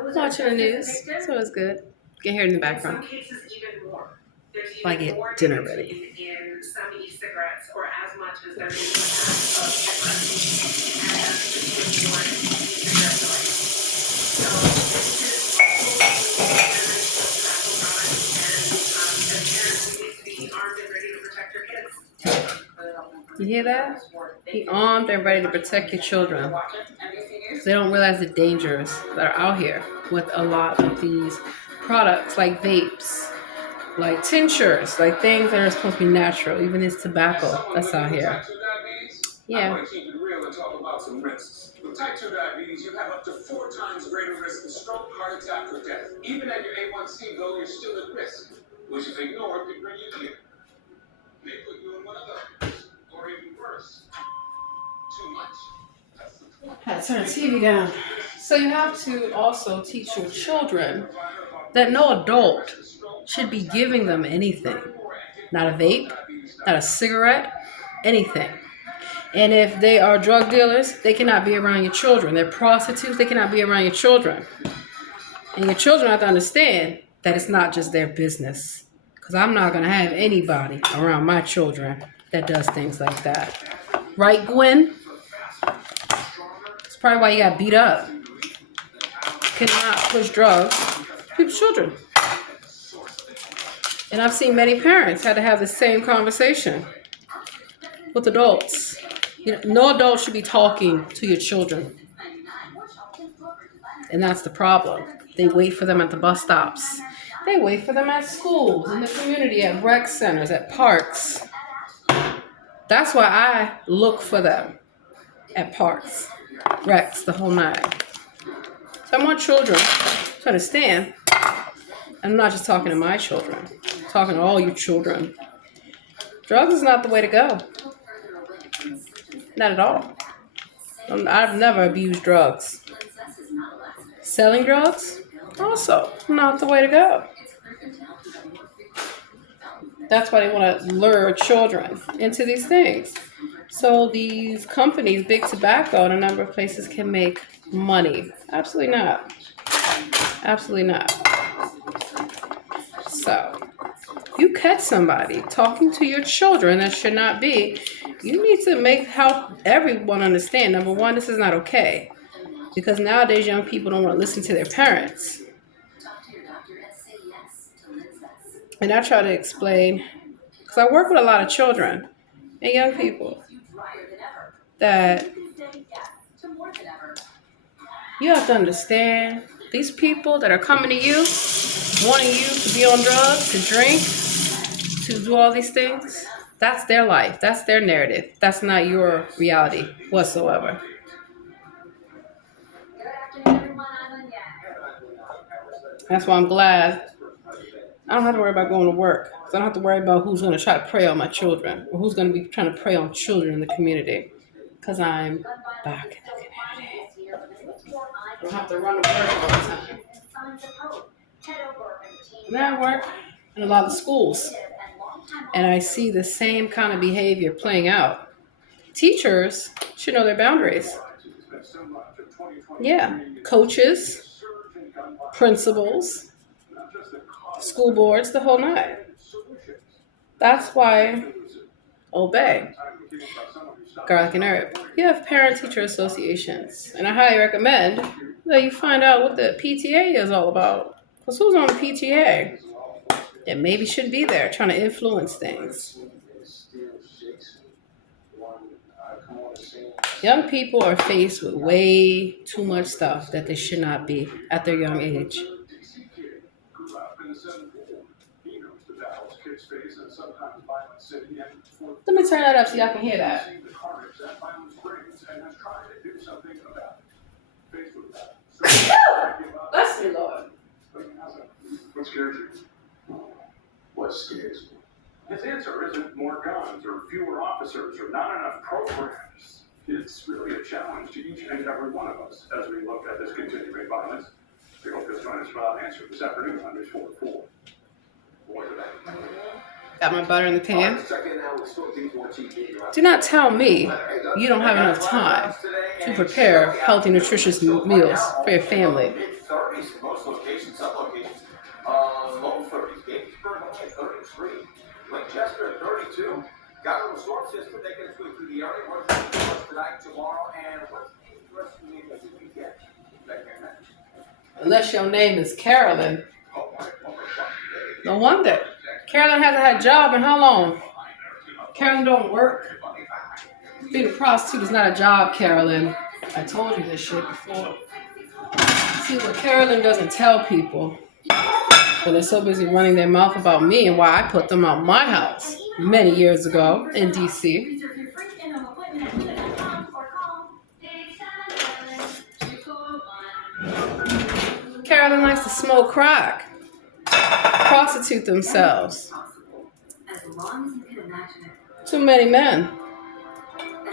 Watching the news, so it's good. Get here in the background. I get dinner ready. In some e-cigarettes, or as much as there is in the pack of cigarettes, and that's just before e-cigarette noise. So this is tobacco products, and as parents, we need to be armed and ready to protect our kids. You hear that? Be armed and ready to protect your children. They don't realize the dangers that are out here with a lot of these products, like vapes, like tinctures, like things that are supposed to be natural. Even this tobacco that's out here. Yeah. I'm going to keep it real and talk about some risks. With type 2 diabetes, you have up to 4 times greater risk of stroke, heart attack, or death. Even at your A1C goal, you're still at risk, which if ignored could bring you here. May put you in one of those, or even worse, too much. That's the point. I had to turn the TV down. So you have to also teach your children that no adult should be giving them anything. Not a vape, not a cigarette, anything. And if they are drug dealers, they cannot be around your children. They're prostitutes, they cannot be around your children. And your children have to understand that it's not just their business. Because I'm not going to have anybody around my children that does things like that. Right, Gwen? That's probably why you got beat up. You cannot push drugs to people's children. And I've seen many parents had to have the same conversation with adults. You know, no adult should be talking to your children. And that's the problem. They wait for them at the bus stops. They wait for them at schools, in the community, at rec centers, at parks. That's why I look for them at parks, recs, the whole night. So I want children to understand. I'm not just talking to my children. I'm talking to all you children. Drugs is not the way to go. Not at all. I've never abused drugs. Selling drugs? Also not the way to go. That's why they want to lure children into these things. So these companies, big tobacco in a number of places, can make money. Absolutely not. Absolutely not. So, if you catch somebody talking to your children that should not be, you need to help everyone understand. Number one, this is not okay. Because nowadays young people don't want to listen to their parents. And I try to explain, because I work with a lot of children and young people, that you have to understand these people that are coming to you, wanting you to be on drugs, to drink, to do all these things. That's their life. That's their narrative. That's not your reality whatsoever. That's why I'm glad I don't have to worry about going to work. So I don't have to worry about who's going to try to prey on my children or who's going to be trying to prey on children in the community. Because I'm back in the community. I don't have to run to work all the time. Now I work in a lot of schools. And I see the same kind of behavior playing out. Teachers should know their boundaries. Yeah. Coaches, principals, school boards, the whole nine. That's why obey. Garlic and herb. You have parent-teacher associations. And I highly recommend that you find out what the PTA is all about. Because who's on the PTA? That maybe should be there trying to influence things. Young people are faced with way too much stuff that they should not be at their young age. Let me turn that up so y'all can hear that. Bless me, Lord. What scares you? What scares me? His answer isn't more guns or fewer officers or not enough programs. It's really a challenge to each and every one of us as we look at this continuing violence. We hope you'll join us for our answer this afternoon on News 4. Got my butter in the pan. Do not tell me you don't have enough time to prepare healthy, nutritious meals for your family. Chester, 32. Got a little storm system. They can sweep through the area. What's the rest tonight, tomorrow, and what's the rest of the week as we get? Unless your name is Carolyn. No wonder. Carolyn hasn't had a job in how long? Carolyn don't work. Being a prostitute is not a job, Carolyn. I told you this shit before. See, what Carolyn doesn't tell people, but they're so busy running their mouth about me and why I put them out my house many years ago in D.C. Carolyn likes to smoke crack, prostitute themselves. Too many men,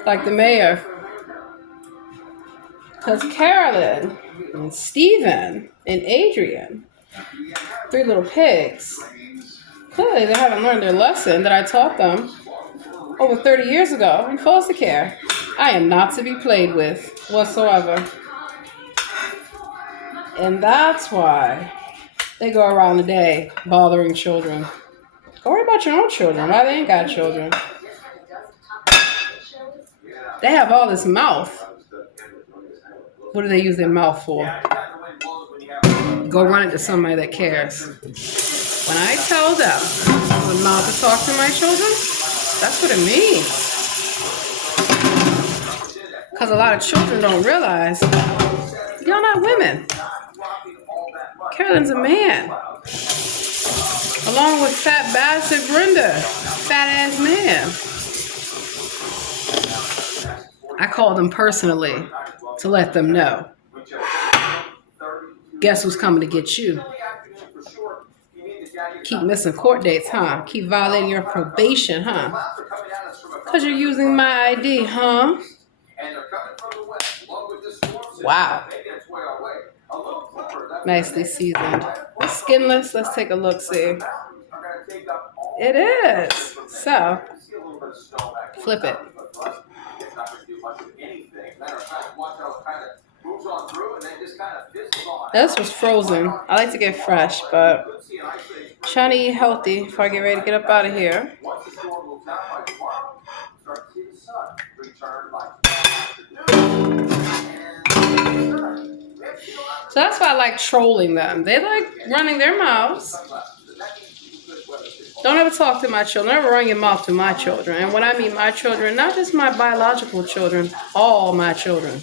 like the mayor. Because Carolyn and Stephen and Adrian, 3 little pigs, clearly they haven't learned their lesson that I taught them over 30 years ago in foster care. I am not to be played with whatsoever. And that's why they go around the day bothering children. Go worry about your own children. Why they ain't got children? They have all this mouth. What do they use their mouth for? Go run it to somebody that cares. When I tell them I'm not to talk to my children, that's what it means. Because a lot of children don't realize y'all not women. Carolyn's a man. Along with fat bastard Brenda. Fat ass man. I call them personally to let them know. Guess who's coming to get you? Keep missing court dates, huh? Keep violating your probation, huh? Because you're using my ID, huh? Wow. Nicely seasoned. Skinless. Let's take a look, see. It is. So, flip it. This was frozen. I like to get fresh, but trying to eat healthy before I get ready to get up out of here. So that's why I like trolling them. They like running their mouths. Don't ever talk to my children. Never run your mouth to my children. And when I mean my children, not just my biological children, all my children.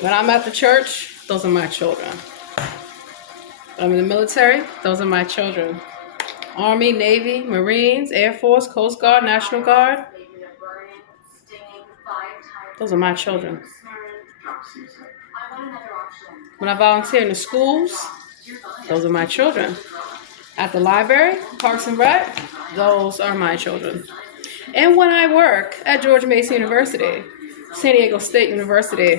When I'm at the church, those are my children. When I'm in the military, those are my children. Army, Navy, Marines, Air Force, Coast Guard, National Guard. Those are my children. When I volunteer in the schools, those are my children. At the library, Parks and Rec, those are my children. And when I work at George Mason University, San Diego State University,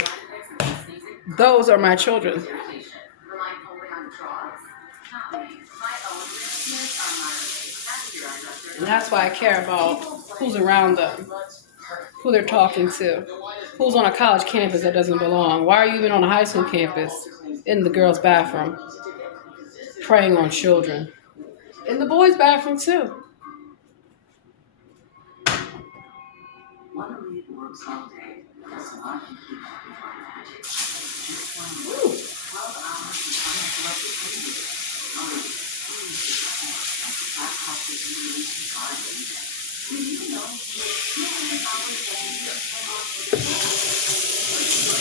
those are my children. And that's why I care about who's around them, who they're talking to, who's on a college campus that doesn't belong. Why are you even on a high school campus in the girls' bathroom preying on children? In the boys' bathroom, too.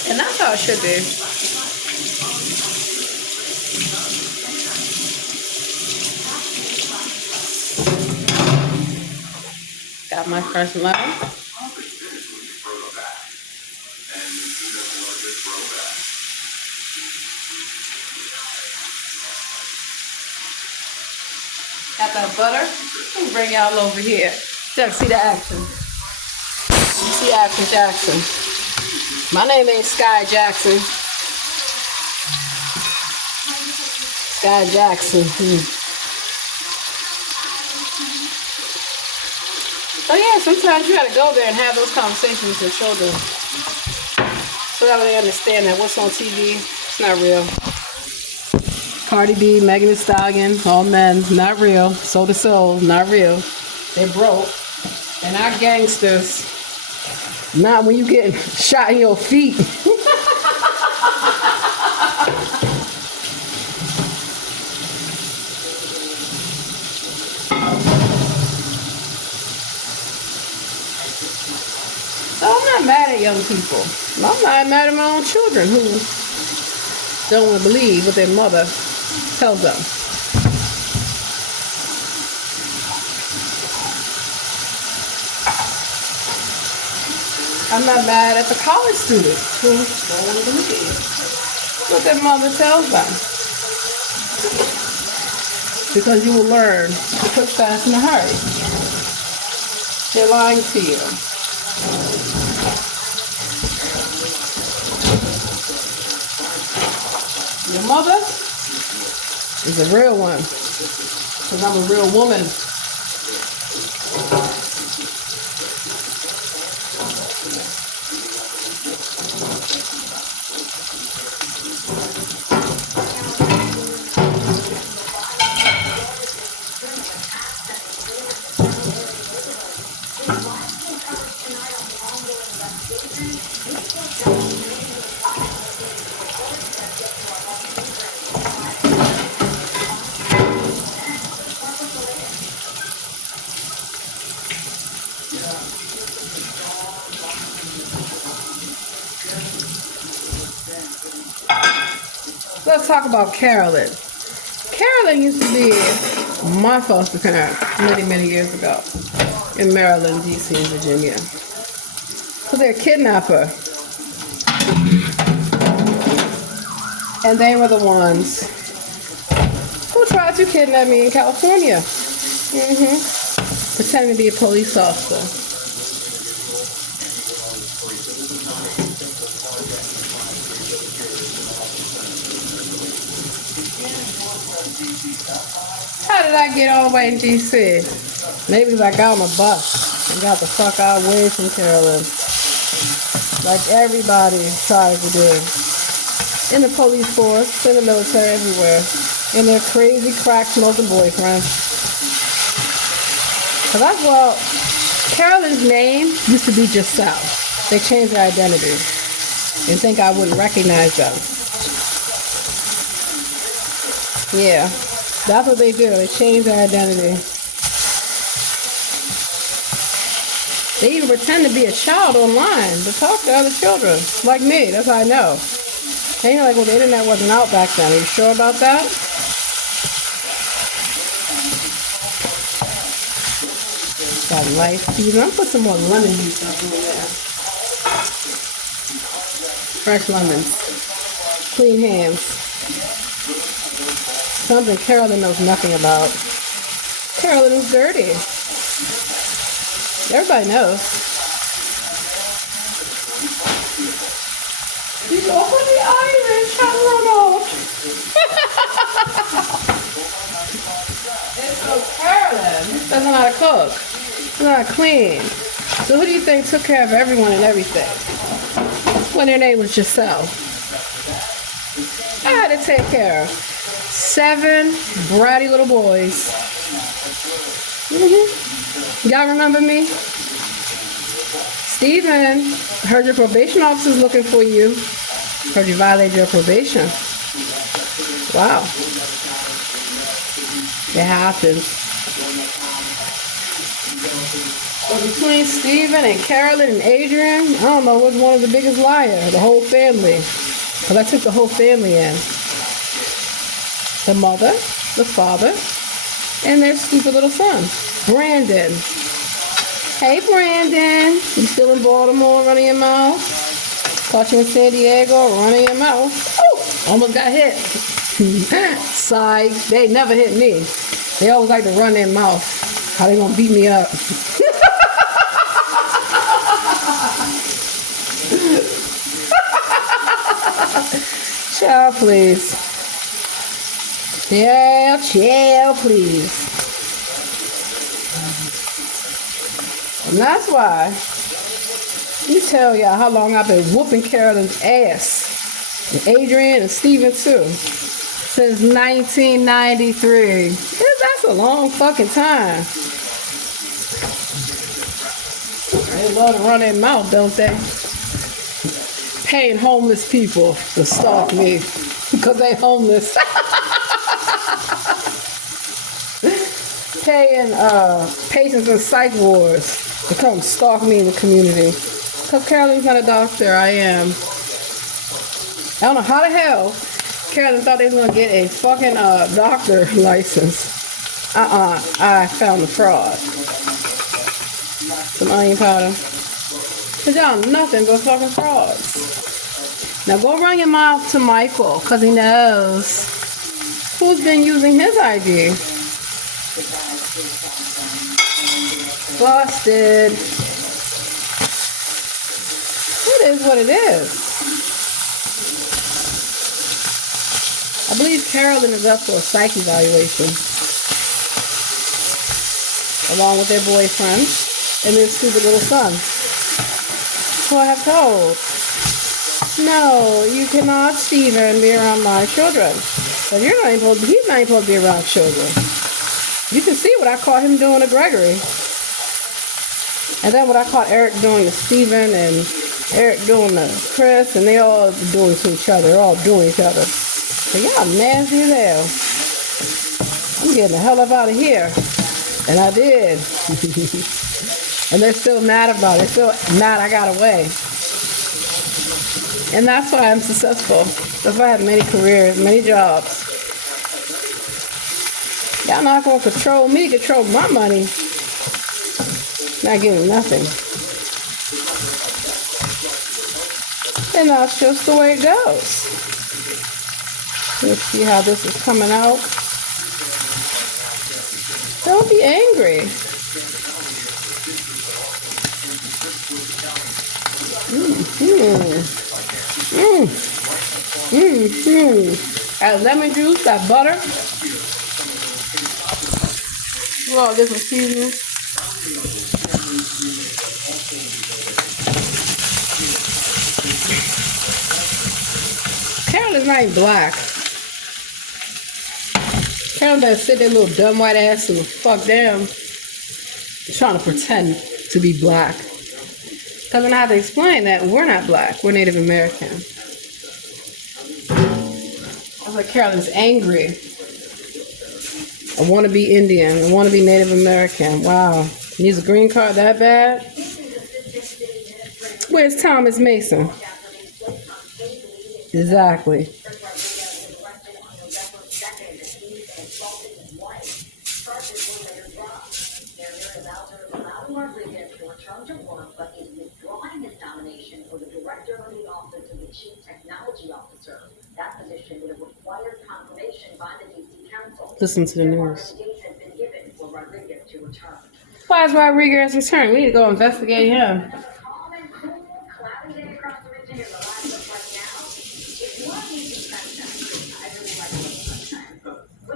And that's how it should be. Got my fresh lemon. Got that butter. Let me bring y'all over here. Just see the action. You see Action Jackson. My name ain't Sky Jackson. Sky Jackson. So yeah, sometimes you gotta go there and have those conversations with your children. So that way they understand that what's on TV, it's not real. Cardi B, Megan Thee Stallion, all men, not real. Soul to Soul, not real. They broke. They're not gangsters. Not when you get shot in your feet. So I'm not mad at young people. I'm not mad at my own children who don't believe what their mother tells them. I'm not mad at the college students who don't want to believe what their mother tells them. Because you will learn to cook fast in a hurry. They're lying to you. Your mother is a real one. Because I'm a real woman. Let's talk about Carolyn. Carolyn used to be my foster parent many, many years ago in Maryland, D.C., and Virginia. Because they're a kidnapper. And they were the ones who tried to kidnap me in California. Pretending to be a police officer. How did I get all the way in D.C.? Maybe I got on a bus and got the fuck away from Carolyn. Like everybody tries to do. In the police force, in the military, everywhere. And their crazy crack smoking boyfriends. Cause Carolyn's name used to be Giselle. They changed their identity. And think I wouldn't recognize them. Yeah, that's what they do. They change their identity. They even pretend to be a child online to talk to other children. Like me, that's how I know. And you're like, well, the internet wasn't out back then. Are you sure about that? Got life season. I'm gonna put some more lemon juice up in there. Fresh lemons. Clean hands. Something Carolyn knows nothing about. Carolyn is dirty. Everybody knows. He's awfully Irish, how Ronald. And so Carolyn doesn't know how to cook. Doesn't know how to clean. So who do you think took care of everyone and everything? When their name was Giselle. I had to take care of 7 bratty little boys. Y'all remember me? Steven, heard your probation officer's looking for you. Heard you violated your probation. Wow. It happens. So between Steven and Carolyn and Adrian, I don't know which one is the biggest liar. The whole family. Because I took the whole family in. The mother, the father, and their stupid little son, Brandon. Hey, Brandon. You still in Baltimore running your mouth? Caught you in San Diego running your mouth. Oh, almost got hit. Sigh. They never hit me. They always like to run their mouth. How they gonna beat me up? Child, please. Chill, please. And that's why, let me tell y'all how long I've been whooping Carolyn's ass. And Adrian and Steven too. Since 1993. That's a long fucking time. They love to run their mouth, don't they? Paying homeless people to stalk me because they homeless. Paying patients in psych wards to come stalk me in the community. Because Carolyn's not a doctor, I am. I don't know how the hell Carolyn thought they was going to get a fucking doctor license. I found the fraud. Some onion powder. Cause y'all nothing but fucking frauds. Now go run your mouth to Michael, cause he knows who's been using his ID. Busted. It is what it is. I believe Carolyn is up for a psych evaluation, along with their boyfriend and their stupid little son, who I have told, no, you cannot, Stephen, be around my children. But he's not even supposed to be around children. You can see what I caught him doing to Gregory. And then what I caught Eric doing to Stephen and Eric doing to Chris, and they all doing to each other. They're all doing each other. But y'all nasty as hell. I'm getting the hell up out of here. And I did. And they're still mad about it. They're still mad I got away. And that's why I'm successful. That's why I have many careers, many jobs. Y'all not going to control me, control my money. Not getting nothing. And that's just the way it goes. Let's see how this is coming out. Don't be angry. That lemon juice, that butter. Well, this is seasoning. Carolyn's not even black. Carolyn doesn't sit there little dumb white ass and fuck them trying to pretend to be black. Because then I have to explain that we're not black, we're Native American. That's why Carolyn's angry. I want to be Indian, I want to be Native American. Wow, he needs a green card that bad? Where's Thomas Mason? Exactly. Listen to the news. Why is Rodriguez returned? We need to go investigate him.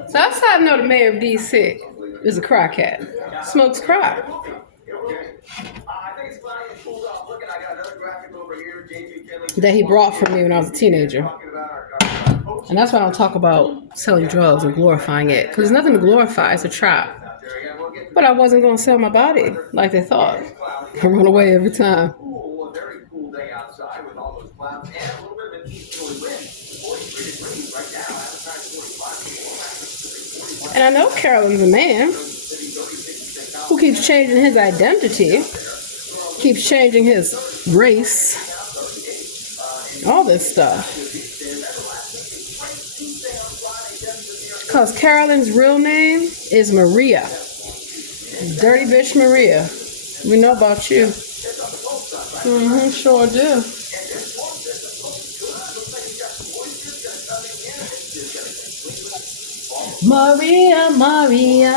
So that's how I know the mayor of D.C. is a crackhead. Smokes crack. That he brought from me when I was a teenager. And that's why I don't talk about selling drugs and glorifying it. Because there's nothing to glorify. It's a trap. But I wasn't going to sell my body like they thought. I run away every time. And I know Carolyn's a man who keeps changing his identity, keeps changing his race, all this stuff. Because Carolyn's real name is Maria. Dirty bitch Maria. We know about you. Sure do. Maria, Maria,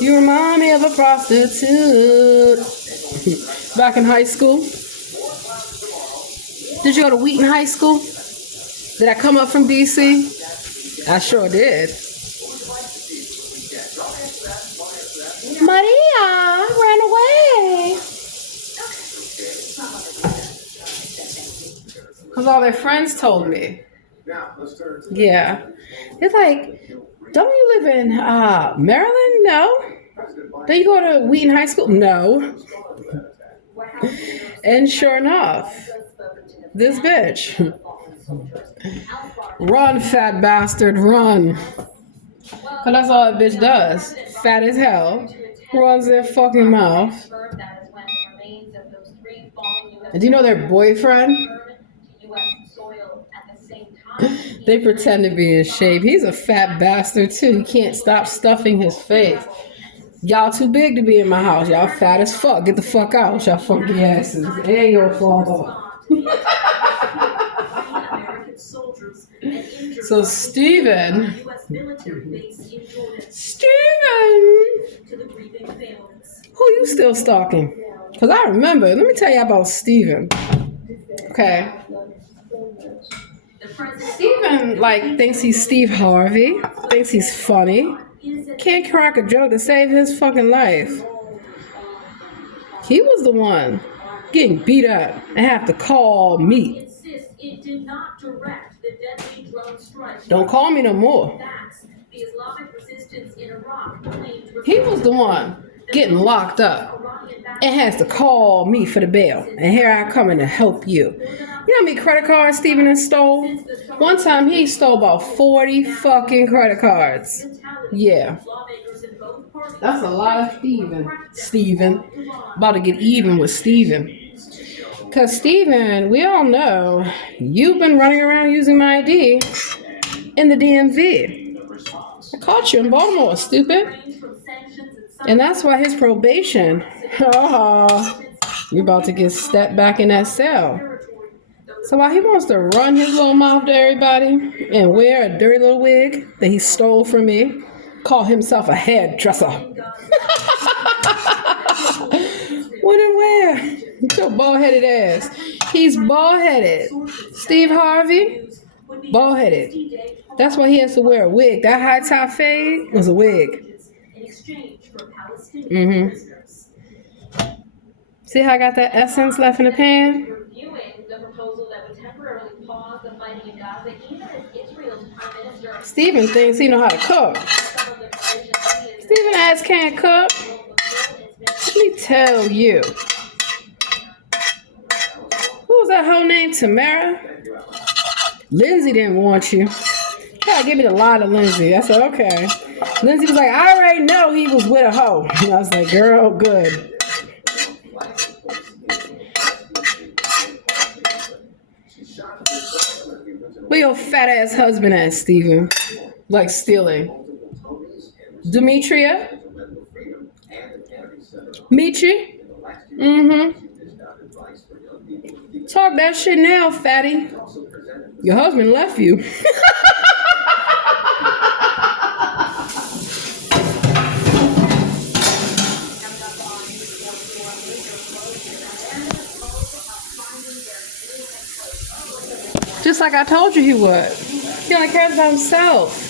you remind me of a prostitute. Back in high school. Did you go to Wheaton High School? Did I come up from D.C.? I sure did. Maria ran away. Because all their friends told me. Yeah. It's like, don't you live in Maryland? No. Don't you go to Wheaton High School? No. And sure enough, this bitch. Run, fat bastard, run. Cause that's all that bitch does. Fat as hell. Runs their fucking mouth. And do you know their boyfriend? They pretend to be in shape. He's a fat bastard too. He can't stop stuffing his face. Y'all too big to be in my house. Y'all fat as fuck. Get the fuck out. Y'all funky asses. And your father. So Steven, who you still stalking? Because I remember, let me tell you about Steven. Okay. Steven, thinks he's Steve Harvey, thinks he's funny, can't crack a joke to save his fucking life. He was the one getting beat up and have to call me. Don't call me no more. He was the one getting locked up and has to call me for the bail. And here I come in to help you. You know how many credit cards Steven has stole? One time he stole about 40 fucking credit cards. Yeah. That's a lot of Steven. About to get even with Steven. Because Steven, we all know you've been running around using my ID in the DMV. I caught you in Baltimore, stupid. And that's why his probation, you're about to get stepped back in that cell. So while he wants to run his little mouth to everybody and wear a dirty little wig that he stole from me, call himself a hairdresser. When and where? Your bald-headed ass. He's bald-headed. Steve Harvey, bald-headed. That's why he has to wear a wig. That high top fade was a wig. See how I got that essence left in the pan? Steven thinks he know how to cook. Steven ass can't cook. Let me tell you. Who was that hoe named Tamara? Lindsay didn't want you. Yeah, give me the lie to Lindsay. I said, okay. Lindsay was like, I already know he was with a hoe. And I was like, girl, good. Where your fat ass husband at, Steven? Like stealing. Demetria? Michi? Talk that shit now, fatty. Your husband left you. Just like I told you he would. He only cares about himself.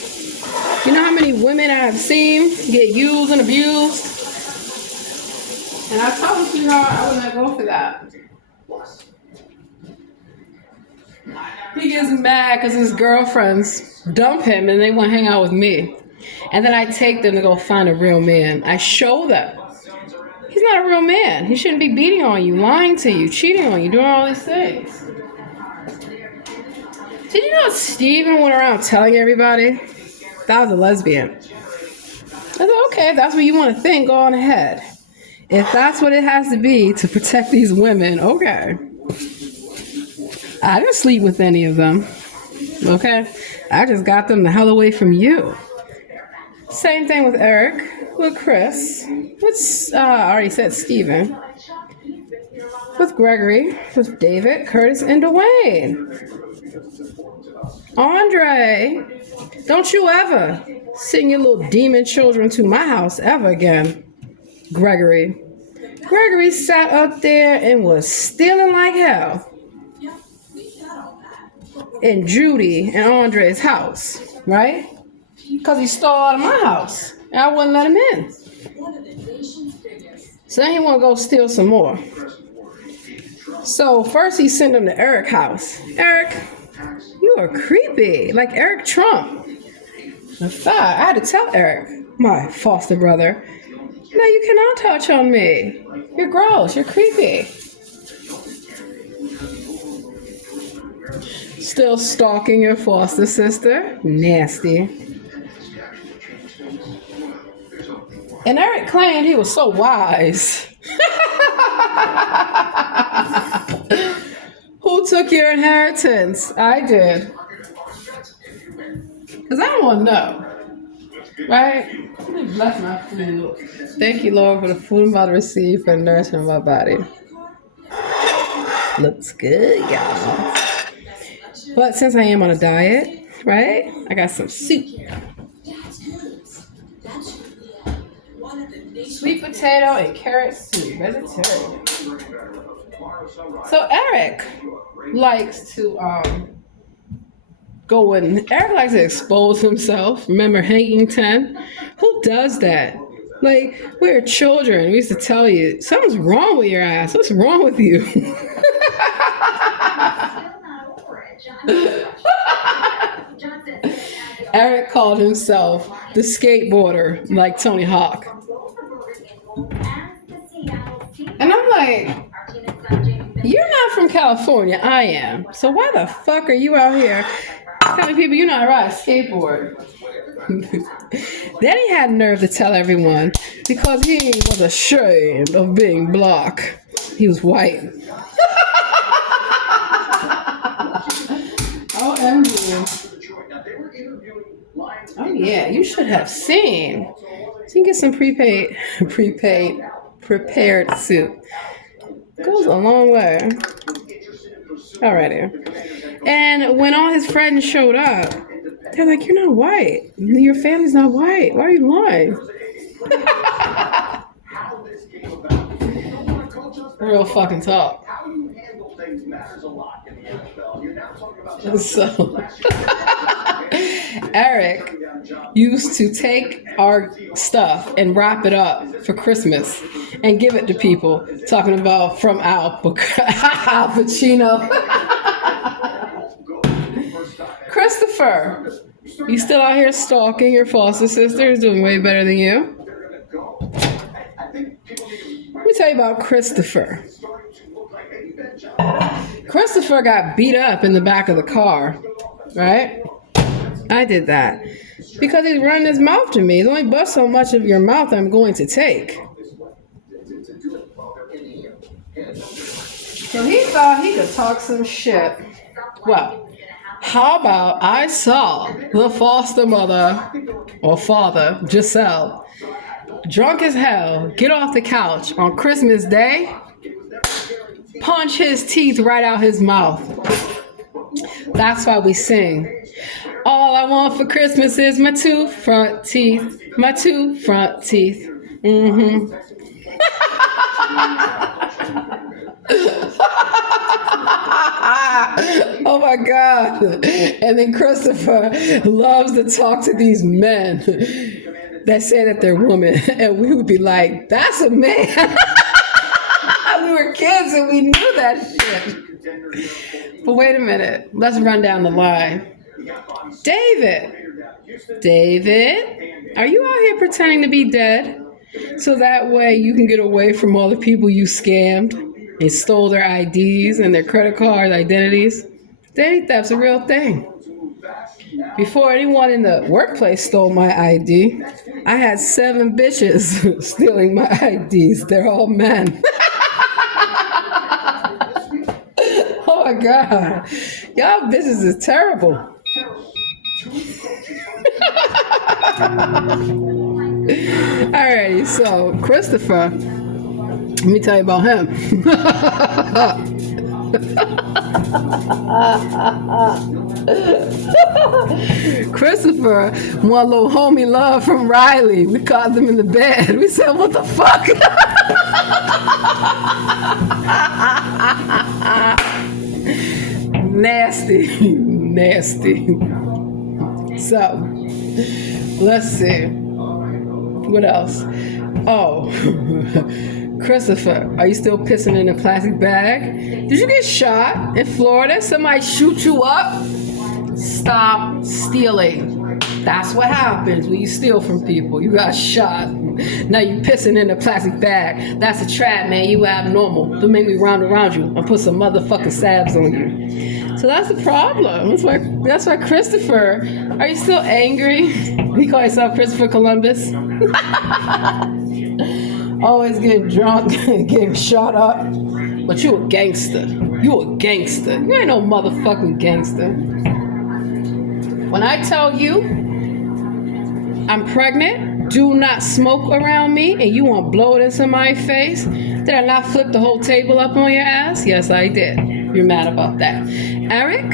You know how many women I have seen get used and abused? And I told you I would not go for that. He gets mad because his girlfriends dump him and they want to hang out with me. And then I take them to go find a real man. I show them. He's not a real man. He shouldn't be beating on you, lying to you, cheating on you, doing all these things. Did you know Steven went around telling everybody that I was a lesbian? I said, okay, if that's what you want to think, go on ahead. If that's what it has to be to protect these women, okay. I didn't sleep with any of them, okay? I just got them the hell away from you. Same thing with Eric, with Chris, with, I already said Steven, with Gregory, with David, Curtis, and Dwayne. Andre, don't you ever send your little demon children to my house ever again. Gregory. Gregory sat up there and was stealing like hell in Judy and Andre's house, right? Because he stole out of my house and I wouldn't let him in. So then he want to go steal some more. So first he sent him to Eric's house. Eric, you are creepy, like Eric Trump. In fact, I had to tell Eric, my foster brother, no, you cannot touch on me. You're gross. You're creepy. Still stalking your foster sister? Nasty. And Eric claimed he was so wise. Who took your inheritance? I did. Because I want to know. Right? Let me bless my food. Thank you, Lord, for the food I'm about to receive for the nourishment of my body. Looks good, y'all. But since I am on a diet, right? I got some soup. Sweet potato and carrot soup, vegetarian. So Eric likes to Eric likes to expose himself. Remember Hankington? Who does that? Like, we're children. We used to tell you, something's wrong with your ass. What's wrong with you? Eric called himself the skateboarder, like Tony Hawk. And I'm like, you're not from California, I am. So why the fuck are you out here telling people you know how to ride a skateboard? Then he had nerve to tell everyone because he was ashamed of being black. He was white. OMG. Oh yeah, you should have seen. You can get some prepared soup. Goes a long way. Alrighty. And when all his friends showed up, they're like, you're not white. Your family's not white. Why are you lying? Real fucking talk. So, Eric used to take our stuff and wrap it up for Christmas and give it to people, talking about from Al Pacino. Christopher, you still out here stalking your foster sister who's doing way better than you? Let me tell you about Christopher. Christopher got beat up in the back of the car, right? I did that because he's running his mouth to me. He's only but so much of your mouth I'm going to take. So he thought he could talk some shit. Well, how about I saw the foster mother or father, Giselle, drunk as hell, get off the couch on Christmas Day, punch his teeth right out his mouth. That's why we sing. All I want for Christmas is my two front teeth. My two front teeth. Mm-hmm. Oh my God. And then Christopher loves to talk to these men that say that they're women. And we would be like, that's a man. We were kids and we knew that shit. But wait a minute. Let's run down the line. David, are you out here pretending to be dead? So that way you can get away from all the people you scammed and stole their IDs and their credit card identities. Identity theft's a real thing. Before anyone in the workplace stole my ID, I had 7 bitches stealing my IDs. They're all men. Oh my God. Y'all bitches is terrible. Alrighty, so Christopher, let me tell you about him. Christopher, one little homie love from Riley. We caught them in the bed. We said, what the fuck? Nasty. So, let's see. What else? Oh, Christopher, are you still pissing in a plastic bag? Did you get shot in Florida? Somebody shoot you up? Stop stealing. That's what happens when you steal from people. You got shot. Now you pissing in a plastic bag. That's a trap, man. You abnormal. Don't make me round around you and put some motherfucking salves on you. So that's the problem. That's why Christopher, are you still angry? You call yourself Christopher Columbus? Always getting drunk and getting shot up. But you a gangster. You a gangster. You ain't no motherfucking gangster. When I tell you I'm pregnant, do not smoke around me, and you want to blow it into my face, did I not flip the whole table up on your ass? Yes, I did. You're mad about that. Eric,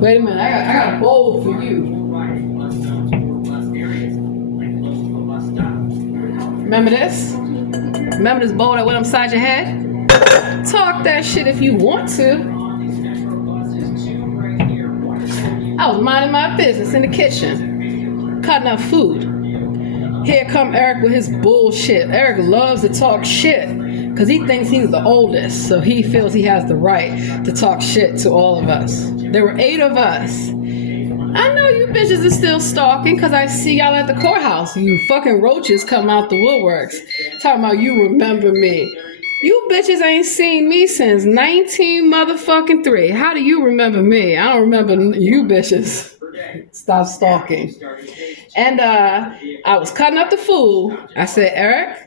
wait a minute. I got a bowl for you. Remember this? Remember this bowl that went upside your head? Talk that shit if you want to. I was minding my business in the kitchen, cutting up food. Here come Eric with his bullshit. Eric loves to talk shit because he thinks he's the oldest, so he feels he has the right to talk shit to all of us. There were 8 of us. I know you bitches are still stalking because I see y'all at the courthouse. You fucking roaches come out the woodworks talking about you remember me. You bitches ain't seen me since 19 How do you remember me? I don't remember you bitches. Stop stalking. And I was cutting up the food. I said, Eric,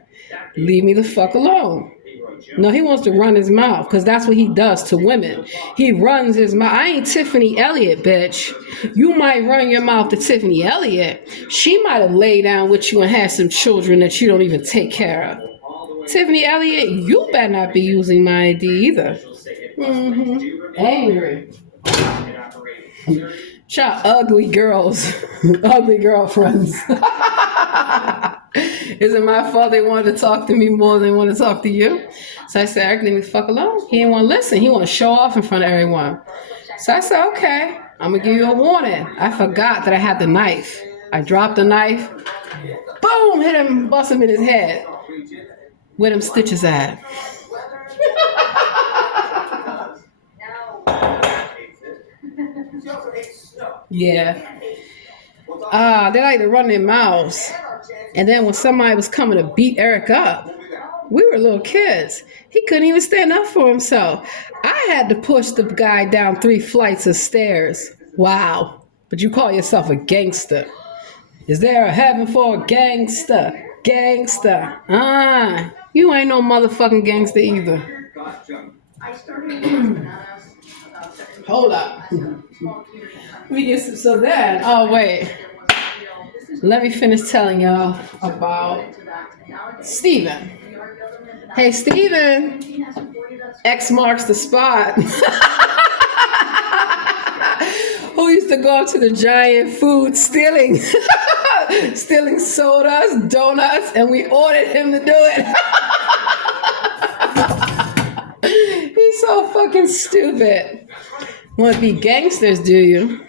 leave me the fuck alone. No, he wants to run his mouth because that's what he does to women. He runs his mouth. I ain't Tiffany Elliott, bitch. You might run your mouth to Tiffany Elliott. She might have laid down with you and had some children that you don't even take care of. Tiffany Elliott, you better not be using my ID either. Angry. Y'all ugly girls. Ugly girlfriends. Is it my fault they wanted to talk to me more than they want to talk to you? So I said, Eric, leave me the fuck alone. He didn't want to listen. He want to show off in front of everyone. So I said, okay, I'm going to give you a warning. I forgot that I had the knife. I dropped the knife. Boom! Hit him, bust him in his head. Where them stitches at? Yeah. They like to run their mouths. And then when somebody was coming to beat Eric up, we were little kids. He couldn't even stand up for himself. I had to push the guy down 3 flights of stairs. Wow. But you call yourself a gangster. Is there a heaven for a gangster? Gangster. You ain't no motherfucking gangster either. Hold up. So then, wait. Let me finish telling y'all about Steven. Hey, Steven. X marks the spot. Who used to go up to the giant food stealing sodas, donuts, and we ordered him to do it. He's so fucking stupid. Want to be gangsters, do you?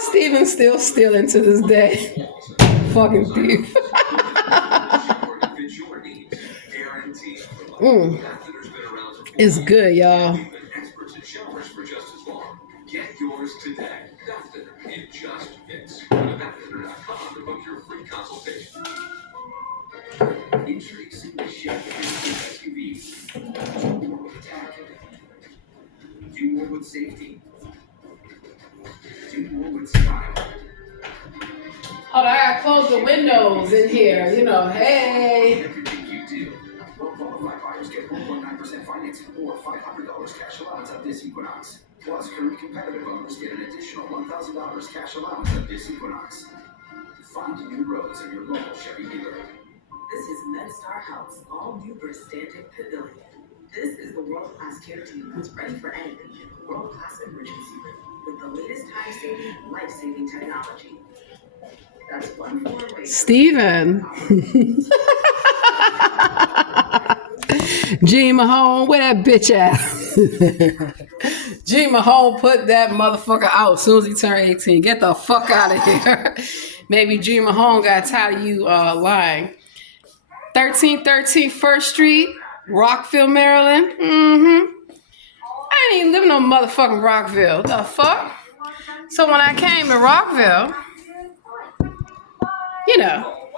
Steven's still stealing to this day. Fucking thief. It's good, y'all. Get yours today. It just fits. Go to vetfeather.com to book your free consultation. Introducing the Chevy SUV. Do more with tech. Do more with safety. Do more with style. Hold on, I gotta close the windows in here. Hey. Everything you do. Well-qualified buyers get 1.9% financing or $500 cash allowance at this Equinox. Plus, current competitive owners get an additional $1,000 cash allowance at this Equinox. Find new roads in your local Chevy dealer. This is MedStar Health's all-new Verstantic Pavilion. This is the world-class care team that's ready for anything in the world-class emergency room with the latest time-saving, life-saving technology. That's one more way. Steven. G. Mahone, where that bitch at? G. Mahone put that motherfucker out as soon as he turned 18. Get the fuck out of here. Maybe G. Mahone got tired of you lying. 1313 First Street, Rockville, Maryland. no motherfucking Rockville. The fuck? So when I came to Rockville, you know,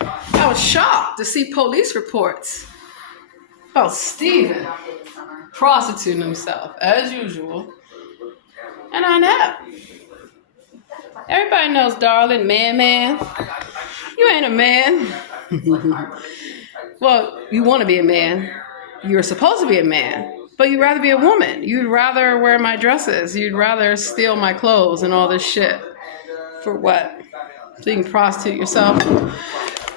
I was shocked to see police reports about Steven prostituting himself, as usual. And I know. Everybody knows, darling, man. You ain't a man. Well, you want to be a man. You're supposed to be a man. But you'd rather be a woman. You'd rather wear my dresses. You'd rather steal my clothes and all this shit. For what? So you can prostitute yourself?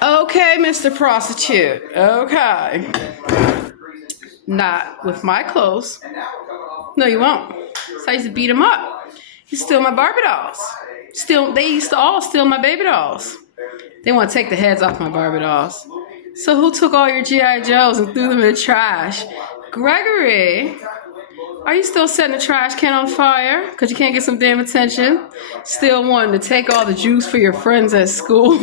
Okay, Mr. Prostitute. Okay. Not with my clothes. No, you won't. So I used to beat him up. He steal my Barbie dolls. They used to all steal my baby dolls. They want to take the heads off my Barbie dolls. So who took all your G.I. Joes and threw them in the trash? Gregory, are you still setting the trash can on fire? Because you can't get some damn attention? Still wanting to take all the juice for your friends at school?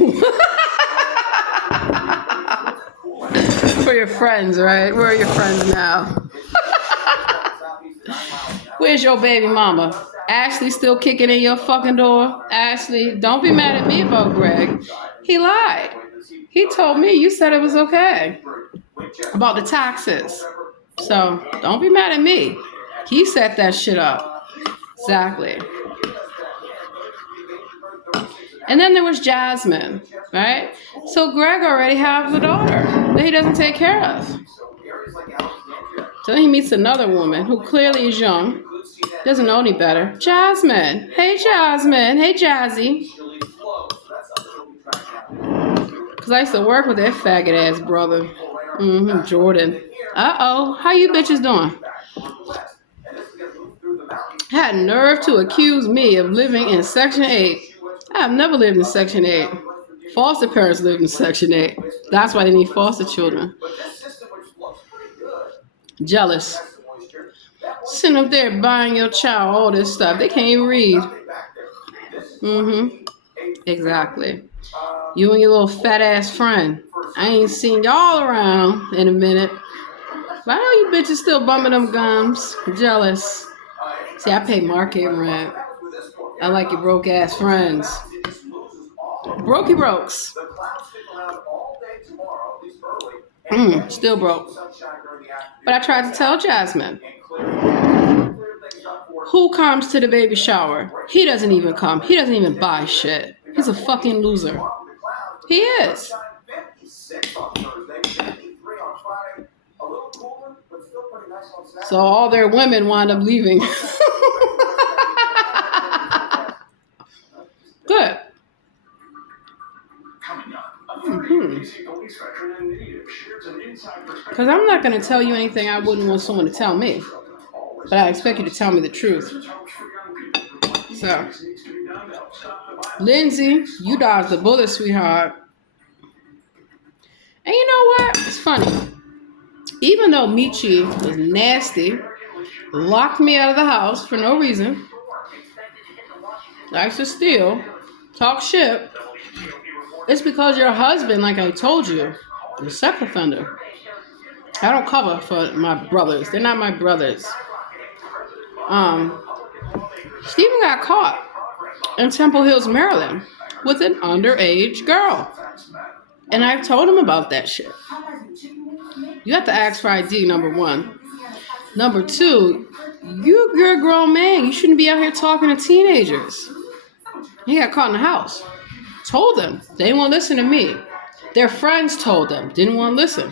For your friends, right? Where are your friends now? Where's your baby mama? Ashley still kicking in your fucking door? Ashley, don't be mad at me about Greg. He lied. He told me you said it was okay about the taxes. So don't be mad at me. He set that shit up. Exactly. And then there was Jasmine, right? So Greg already has a daughter that he doesn't take care of. So then he meets another woman who clearly is young, doesn't know any better. Jasmine. Hey, Jasmine. Hey, Jazzy. Because I used to work with that faggot-ass brother. Jordan. Uh-oh. How you bitches doing? Had nerve to accuse me of living in Section 8. I have never lived in Section 8. Foster parents lived in Section 8. That's why they need foster children. Jealous. Sitting up there buying your child all this stuff. They can't even read. Exactly. You and your little fat ass friend. I ain't seen y'all around in a minute. But I know you bitches still bumming them gums. Jealous. See, I pay market rent. I like your broke ass friends. Brokey brokes. Still broke. But I tried to tell Jasmine. Who comes to the baby shower? He doesn't even come. He doesn't even buy shit. He's a fucking loser. He is. So all their women wind up leaving. Good. Because I'm not going to tell you anything I wouldn't want someone to tell me. But I expect you to tell me the truth. So, Lindsay, you dodged the bullet, sweetheart. And you know what? It's funny. Even though Michi was nasty, locked me out of the house for no reason, likes to steal, talk shit, it's because your husband, like I told you, is a sex offender. I don't cover for my brothers. They're not my brothers. Steven got caught in Temple Hills, Maryland with an underage girl. And I've told him about that shit. You have to ask for ID, number one. Number two, you're a grown man. You shouldn't be out here talking to teenagers. He got caught in the house. Told them. They didn't want to listen to me. Their friends told them. Didn't want to listen.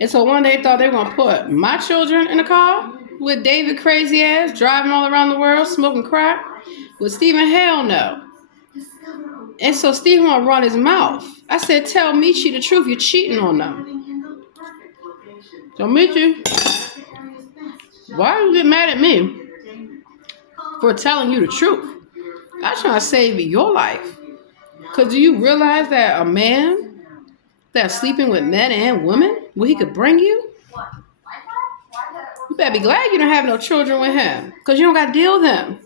And so one day they thought they were going to put my children in the car with David crazy ass driving all around the world smoking crack. With Stephen, hell no. And so Stephen want to run his mouth. I said, tell Michi the truth. You're cheating on them. So Michi, why are you getting mad at me for telling you the truth? I'm trying to save your life. Because do you realize that a man that's sleeping with men and women, what he could bring you? You better be glad you don't have no children with him. Because you don't got to deal with him.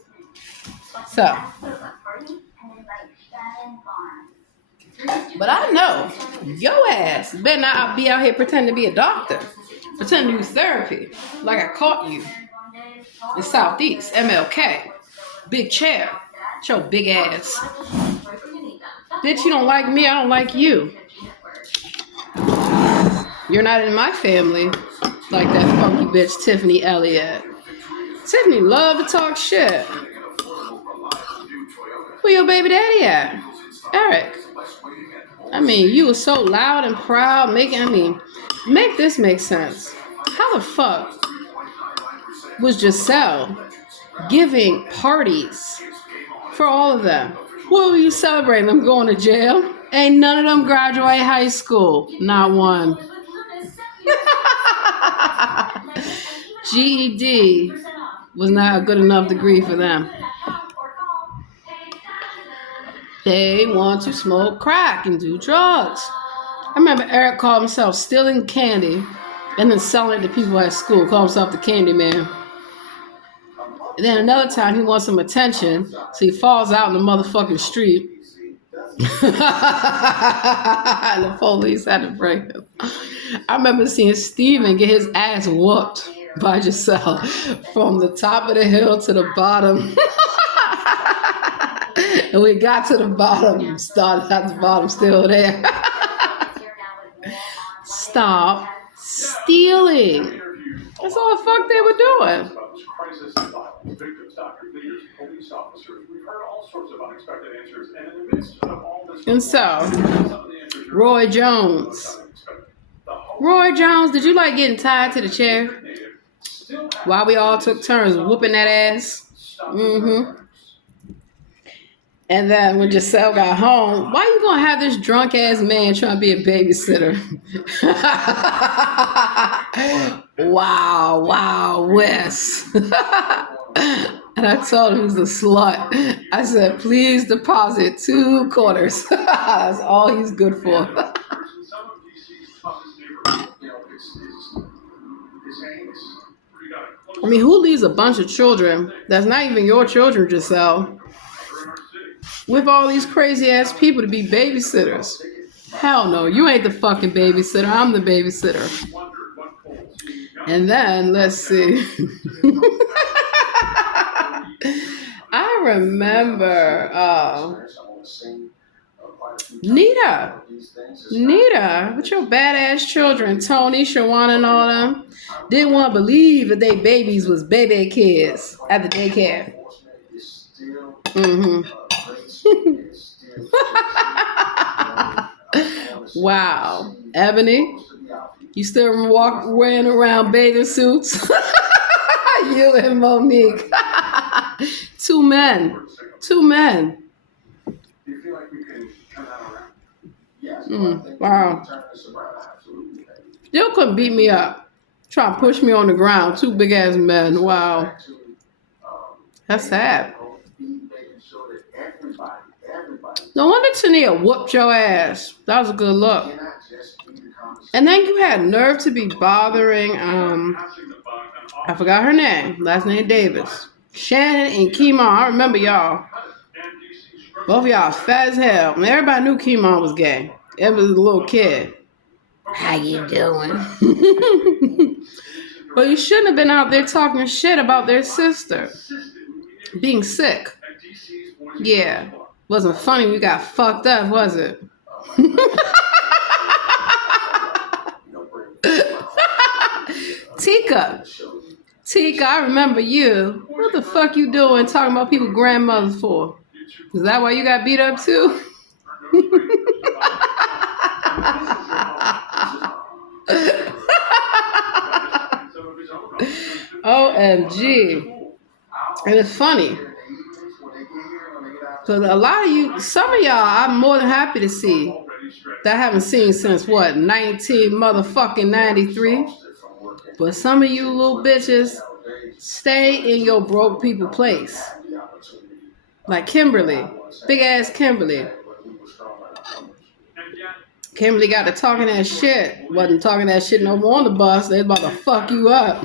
So. But I know your ass better not be out here pretending to be a doctor. Pretending to do therapy. Like I caught you. in Southeast, MLK. Big chair. It's your big ass. Bitch, you don't like me, I don't like you. You're not in my family like that funky bitch Tiffany Elliott. Tiffany love to talk shit. Where your baby daddy at? Eric. I mean, you were so loud and proud, make this make sense. How the fuck was Giselle giving parties for all of them? What were you celebrating? Them going to jail? Ain't none of them graduate high school. Not one. GED was not a good enough degree for them. They want to smoke crack and do drugs. I remember Eric called himself stealing candy and then selling it to people at school. Called himself the candy man. And then another time he wants some attention, so he falls out in the motherfucking street. And the police had to bring him. I remember seeing Steven get his ass whooped by Giselle from the top of the hill to the bottom. And we got to the bottom, started at the bottom, still there. Stop stealing. That's all the fuck they were doing. And so, Roy Jones. Roy Jones, did you like getting tied to the chair? While we all took turns whooping that ass? Mm-hmm. And then when Giselle got home, why you gonna have this drunk ass man trying to be a babysitter? Wow, Wes. And I told him he was a slut. I said, please deposit 2 quarters. That's all he's good for. I mean, who leaves a bunch of children that's not even your children, Giselle, with all these crazy ass people to be babysitters? Hell no, you ain't the fucking babysitter. I'm the babysitter. And then, let's see. I remember Nita, with your badass children, Tony, Shawana, and all them, didn't want to believe that they babies was baby kids at the daycare. Mm-hmm. Wow. Ebony, you still wearing around bathing suits? You and Monique. 2 men. Wow. Still couldn't beat me up. Try to push me on the ground. 2 big ass men. Wow. That's sad. No wonder Tania whooped your ass. That was a good look. And then you had nerve to be bothering, I forgot her name. Last name Davis. Shannon and Keemon. I remember y'all. Both of y'all fat as hell. And everybody knew Keemon was gay. It was a little kid. How you doing? But you shouldn't have been out there talking shit about their sister being sick. Yeah. Wasn't funny when you got fucked up, was it? Tika, I remember you. What the fuck you doing talking about people's grandmothers for? Is that why you got beat up too? OMG. And it's funny. So a lot of you, some of y'all, I'm more than happy to see that I haven't seen since what, 93. But some of you little bitches stay in your broke people place. Like Kimberly, big ass Kimberly. Kimberly got to talking that shit. Wasn't talking that shit no more on the bus. They about to fuck you up.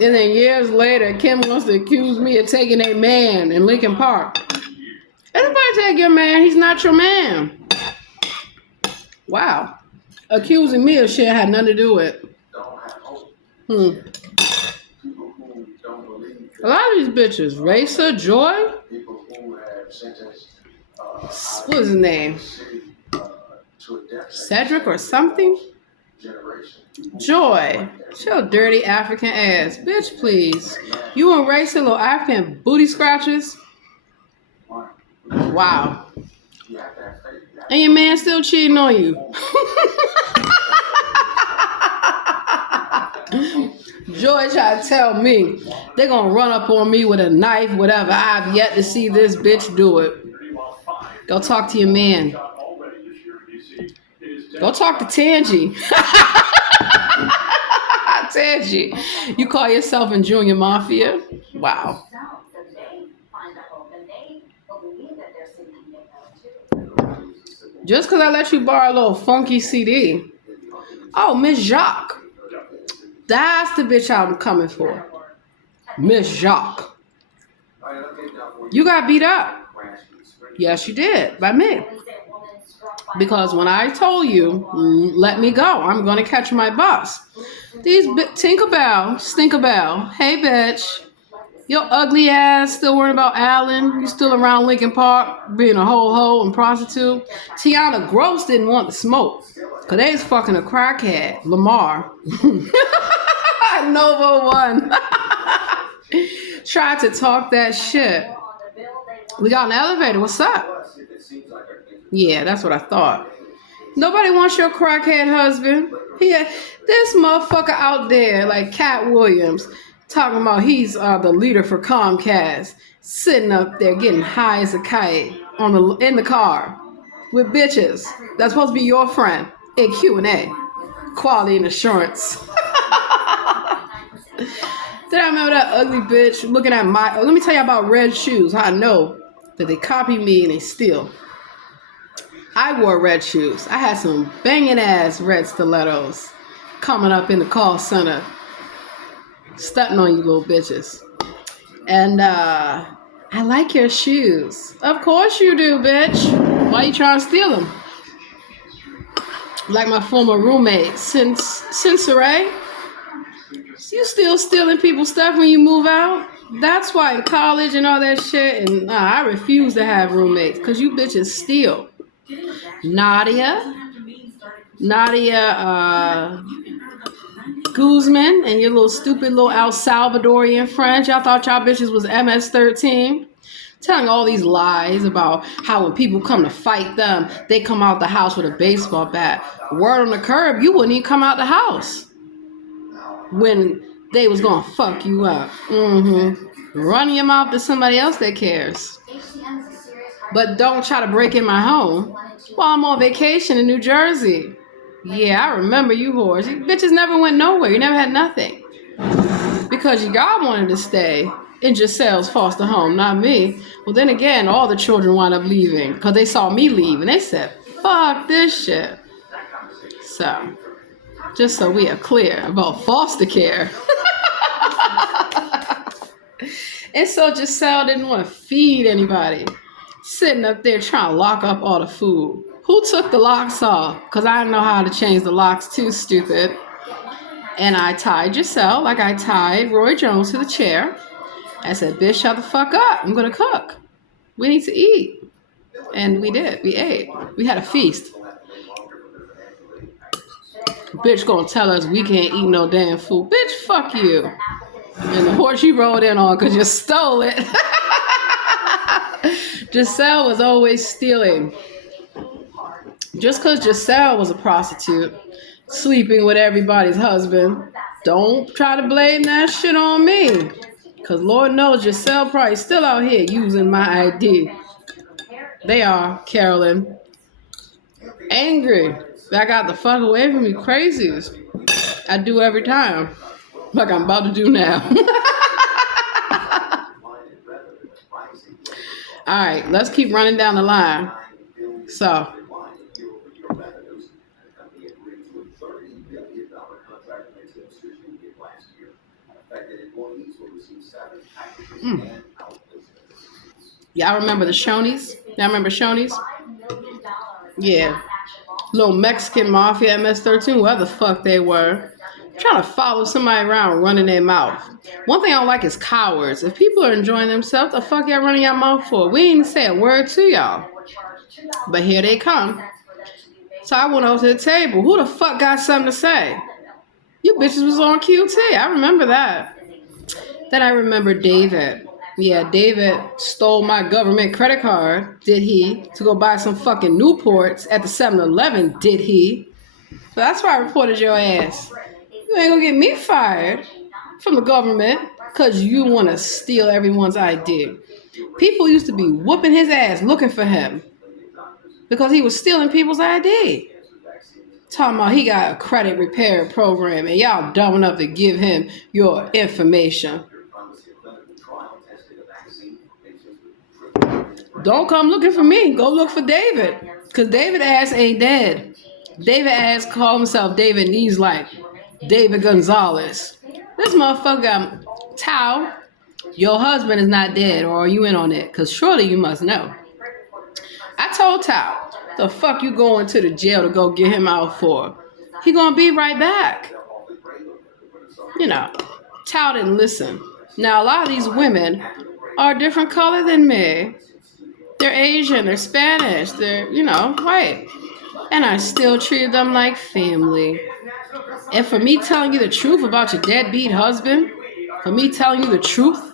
And then years later, Kim wants to accuse me of taking a man in Lincoln Park. Anybody take your man? He's not your man. Wow. Accusing me of shit had nothing to do with. Don't have hope. People who don't believe. A lot of these bitches, Racer, Joy. People who have sentenced. What was his name? Cedric or something? Joy. Your dirty African ass. Bitch, please. You and Racer, little African booty scratches? Wow. And your man still cheating on you. Joy tried to tell me they're going to run up on me with a knife, whatever. I've yet to see this bitch do it. Go talk to your man. Go talk to Tangi. Tangi. You call yourself in Junior Mafia? Wow. Just because I let you borrow a little funky CD. Oh, Miss Jacques. That's the bitch I'm coming for. Miss Jacques. You got beat up. Yes, you did. By me. Because when I told you, let me go, I'm going to catch my bus. These Tinkerbell, Stinkerbell, hey bitch, your ugly ass still worrying about Alan. You still around Lincoln Park being a ho-ho and prostitute. Tiana Gross didn't want to smoke because they was fucking a crackhead, Lamar. Nova One. Tried to talk that shit. We got an elevator. What's up? Yeah, that's what I thought. Nobody wants your crackhead husband. This motherfucker out there, like Cat Williams, talking about he's the leader for Comcast, sitting up there getting high as a kite in the car with bitches. That's supposed to be your friend in Q&A, quality and assurance. Then I remember that ugly bitch looking at my. Let me tell you about red shoes. How I know that they copy me and they steal. I wore red shoes. I had some banging ass red stilettos coming up in the call center, stunting on you little bitches. And I like your shoes. Of course you do, bitch. Why you trying to steal them? Like my former roommate, Sensei. You still stealing people's stuff when you move out? That's why in college and all that shit, and I refuse to have roommates because you bitches steal. Nadia Guzman and your little stupid little El Salvadorian friends. Y'all thought y'all bitches was MS-13. Telling all these lies about how when people come to fight them, they come out the house with a baseball bat. Word on the curb, you wouldn't even come out the house when they was gonna fuck you up. Running your mouth to somebody else that cares. But don't try to break in my home while I'm on vacation in New Jersey. Yeah, I remember you whores. You bitches never went nowhere. You never had nothing. Because y'all wanted to stay in Giselle's foster home, not me. Well, then again, all the children wound up leaving because they saw me leave and they said, fuck this shit. So, just so we are clear about foster care. And so Giselle didn't want to feed anybody. Sitting up there trying to lock up all the food. Who took the locks off? Because I didn't know how to change the locks, too stupid. And I tied Giselle like I tied Roy Jones to the chair. I said, bitch, shut the fuck up. I'm going to cook. We need to eat. And we did. We ate. We had a feast. Bitch gonna tell us we can't eat no damn food. Bitch, fuck you. And the horse you rode in on because you stole it. Giselle was always stealing. Just because Giselle was a prostitute, sleeping with everybody's husband, don't try to blame that shit on me. Because Lord knows Giselle probably still out here using my ID. They are, Carolyn. Angry. Back out the fuck away from me, crazies. I do every time. Like I'm about to do now. Alright, let's keep running down the line. So. Y'all remember the Shoney's? Y'all remember Shoney's? Yeah. Little Mexican mafia, MS-13, whatever the fuck they were. Trying to follow somebody around running their mouth. One thing I don't like is cowards. If people are enjoying themselves, the fuck y'all running your mouth for? We ain't say a word to y'all. But here they come. So I went over to the table. Who the fuck got something to say? You bitches was on QT. I remember that. Then I remember David. Yeah, David stole my government credit card, did he? To go buy some fucking Newports at the 7-Eleven, did he? So that's why I reported your ass. You ain't gonna get me fired from the government because you want to steal everyone's ID. People used to be whooping his ass looking for him because he was stealing people's ID. Talking about he got a credit repair program and y'all dumb enough to give him your information. Don't come looking for me. Go look for David. Because David ass ain't dead. David ass called himself David and he's like David Gonzalez. This motherfucker got Tao. Your husband is not dead, or are you in on it? Because surely you must know. I told Tao, the fuck you going to the jail to go get him out for? He gonna be right back. You know, Tao didn't listen. Now a lot of these women are a different color than me. They're Asian, they're Spanish, they're, white. And I still treated them like family. And for me telling you the truth about your deadbeat husband, for me telling you the truth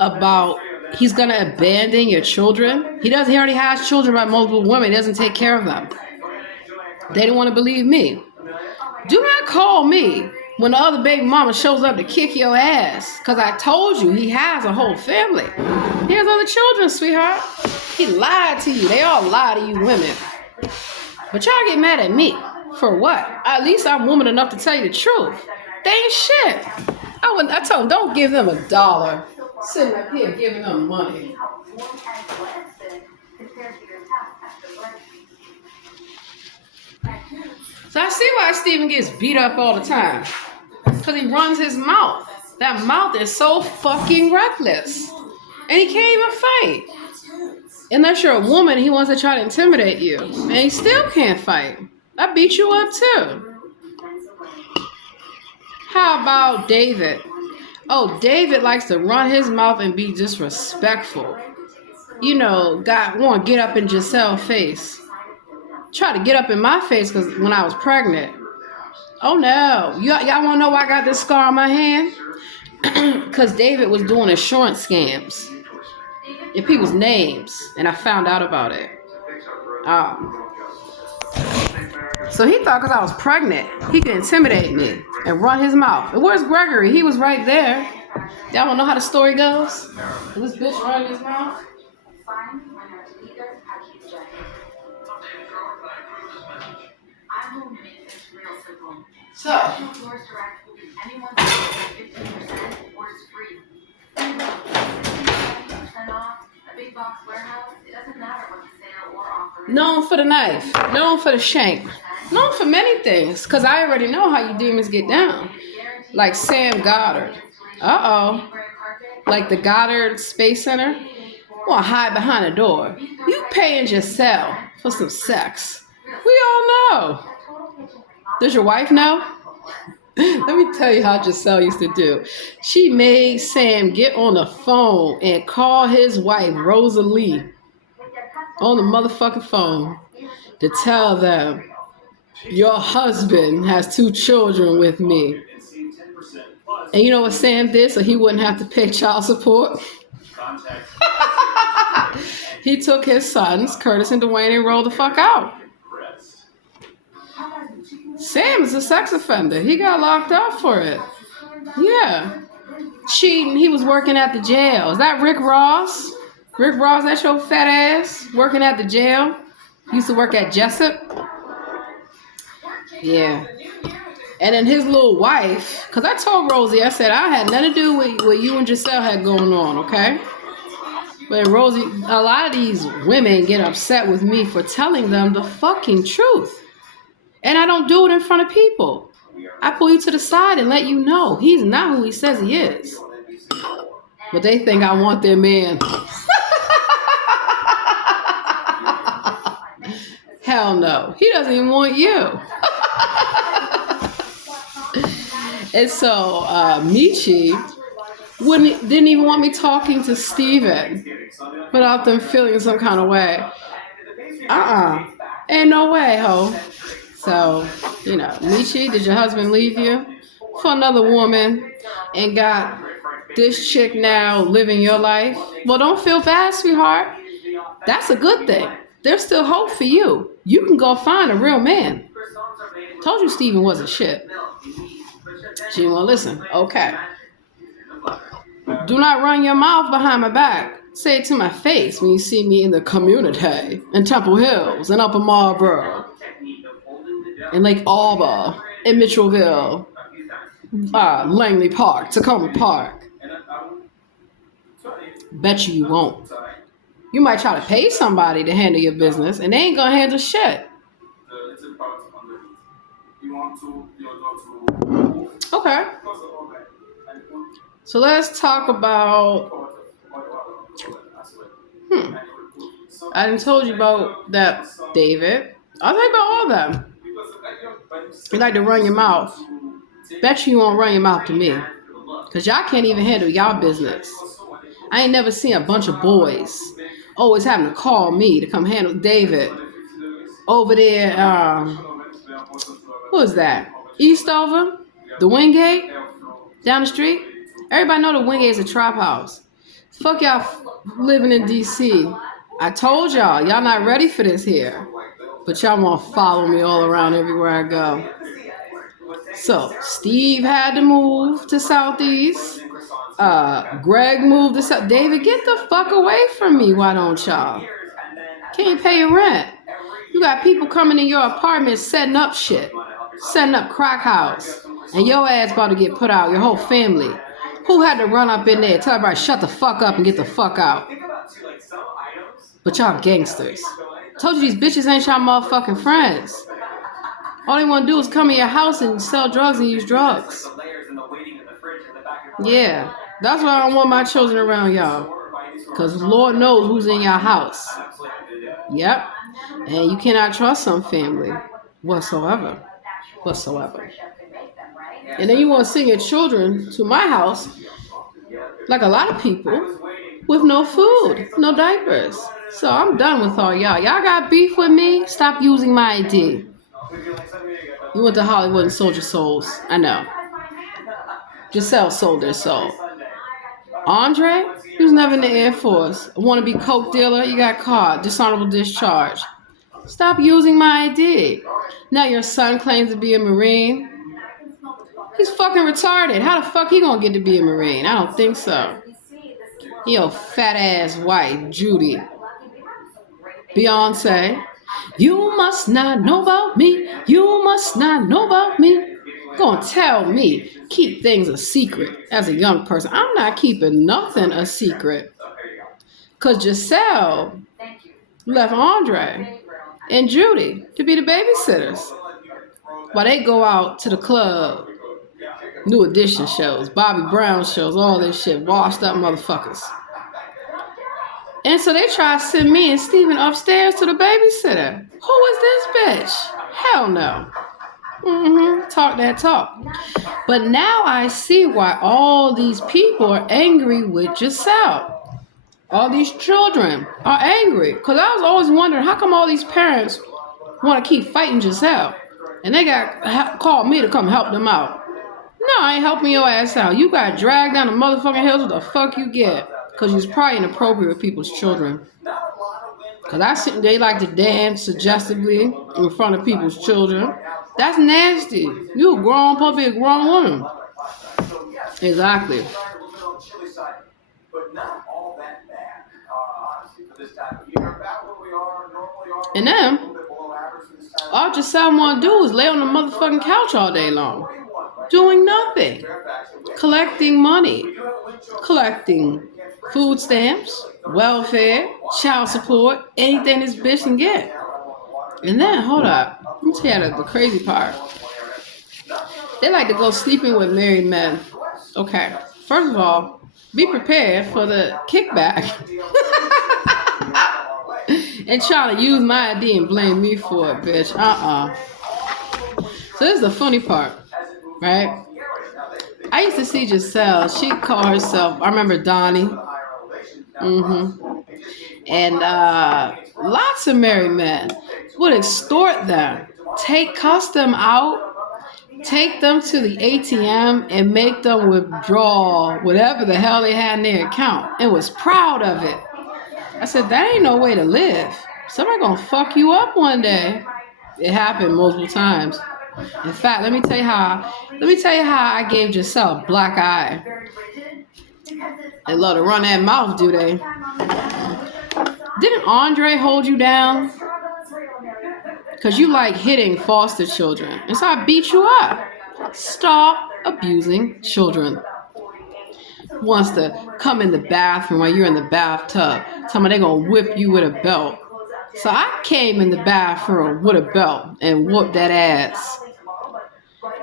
about he's gonna abandon your children, he already has children by multiple women, he doesn't take care of them. They didn't want to believe me. Do not call me when the other baby mama shows up to kick your ass, because I told you he has a whole family. He has other children, sweetheart. He lied to you. They all lie to you women. But y'all get mad at me. For what? At least I'm woman enough to tell you the truth. They ain't shit. I told them, don't give them $1. Sitting up here giving them money. So I see why Stephen gets beat up all the time. Because he runs his mouth. That mouth is so fucking reckless. And he can't even fight. Unless you're a woman, he wants to try to intimidate you. And he still can't fight. I beat you up too. How about David? Oh, David likes to run his mouth and be disrespectful. Want to get up in Giselle's face. Try to get up in my face because when I was pregnant. Oh no. Y'all want to know why I got this scar on my hand? Because David was doing insurance scams. In people's names. And I found out about it. So he thought because I was pregnant, he could intimidate me and run his mouth. And where's Gregory? He was right there. Y'all want to know how the story goes? This bitch running his mouth? So, known for the knife, known for the shank, known for many things, because I already know how you demons get down. Like Sam Goddard. Uh-oh. Like the Goddard Space Center. Want to hide behind a door. You paying Giselle for some sex. We all know. Does your wife know? Let me tell you how Giselle used to do. She made Sam get on the phone and call his wife, Rosalie, on the motherfucking phone to tell them, your husband has 2 children with me. And you know what Sam did so he wouldn't have to pay child support? He took his sons, Curtis and Dwayne, and rolled the fuck out. Sam is a sex offender. He got locked up for it. Yeah. Cheating. He was working at the jail. Is that Rick Ross? Rick Ross, that's your fat ass working at the jail? Used to work at Jessup? Yeah. And then his little wife, because I told Rosie, I said, I had nothing to do with what you and Giselle had going on, okay? But Rosie, a lot of these women get upset with me for telling them the fucking truth. And I don't do it in front of people. I pull you to the side and let you know he's not who he says he is. But they think I want their man. Hell no. He doesn't even want you. And so Michi didn't even want me talking to Steven without them feeling some kind of way. Ain't no way, ho. So, you know, Michi, did your husband leave you for another woman and got this chick now living your life? Well, don't feel bad, sweetheart. That's a good thing. There's still hope for you. You can go find a real man. Told you Steven wasn't shit. She didn't want to listen. Okay. Do not run your mouth behind my back. Say it to my face when you see me in the community, in Temple Hills, in Upper Marlboro, in Lake Arbor, in Mitchellville, Langley Park, Tacoma Park. Bet you won't. You might try to pay somebody to handle your business, and they ain't gonna handle shit. Okay. So let's talk about. I done told you about that, David. I'll tell you about all of them. You like to run your mouth. Bet you won't run your mouth to me. Because y'all can't even handle y'all business. I ain't never seen a bunch of boys always having to call me to come handle David. Over there, who is that? Eastover? The Wingate? Down the street? Everybody know the Wingate is a trap house. Fuck y'all living in D.C. I told y'all not ready for this here. But y'all want to follow me all around everywhere I go. So, Steve had to move to Southeast. Greg moved to South. David, get the fuck away from me, why don't y'all? Can't pay your rent. You got people coming in your apartment setting up shit. Setting up crack house. And your ass about to get put out, your whole family. Who had to run up in there, tell everybody shut the fuck up and get the fuck out? But y'all gangsters. Told you these bitches ain't y'all motherfucking friends. All they want to do is come in your house and sell drugs and use drugs. Yeah, that's why I don't want my children around y'all. Because Lord knows who's in your house. Yep. And you cannot trust some family whatsoever. And then you want to send your children to my house, like a lot of people, with no food, no diapers. So I'm done with all y'all. Y'all got beef with me? Stop using my ID. You went to Hollywood and sold your souls. I know. Giselle sold their soul. Andre, he was never in the Air Force. A wannabe coke dealer, you got caught. Dishonorable discharge. Stop using my ID. Now your son claims to be a Marine. He's fucking retarded. How the fuck he gonna get to be a Marine? I don't think so. Your fat ass wife, Judy. Beyonce. You must not know about me. You must not know about me. Gonna tell me. Keep things a secret as a young person. I'm not keeping nothing a secret. Cause Giselle left Andre and Judy to be the babysitters while they go out to the club. New Edition shows, Bobby Brown shows, all this shit, washed up motherfuckers. And so they try to send me and Steven upstairs to the babysitter. Who is this bitch? Hell no. Talk that talk. But now I see why all these people are angry with Giselle. All these children are angry. Because I was always wondering, how come all these parents want to keep fighting Giselle? And they got called me to come help them out. No, I ain't helping your ass out. You got dragged down the motherfucking hills. What the fuck you get? Because you was probably inappropriate with people's children. Because I see they like to dance suggestively in front of people's children. That's nasty. You a grown puppy, a grown woman. Exactly. And then, all Giselle want to do is lay on the motherfucking couch all day long. Doing nothing. Collecting money. Collecting food stamps, welfare, child support, anything this bitch can get. And then, hold up. Let me tell you the crazy part. They like to go sleeping with married men. Okay. First of all, be prepared for the kickback. And trying to use my ID and blame me for it, bitch. So this is the funny part, right? I used to see Giselle. She'd call herself, I remember Donnie. And lots of married men would extort them, cuss them out, take them to the ATM and make them withdraw whatever the hell they had in their account and was proud of it. I said, that ain't no way to live. Somebody gonna fuck you up one day. It happened multiple times. In fact, let me tell you how I gave Giselle a black eye. They love to run that mouth, do they? Didn't Andre hold you down? Because you like hitting foster children. And so I beat you up. Stop abusing children. Wants to come in the bathroom while you're in the bathtub. Tell me they're going to whip you with a belt. So I came in the bathroom with a belt and whooped that ass.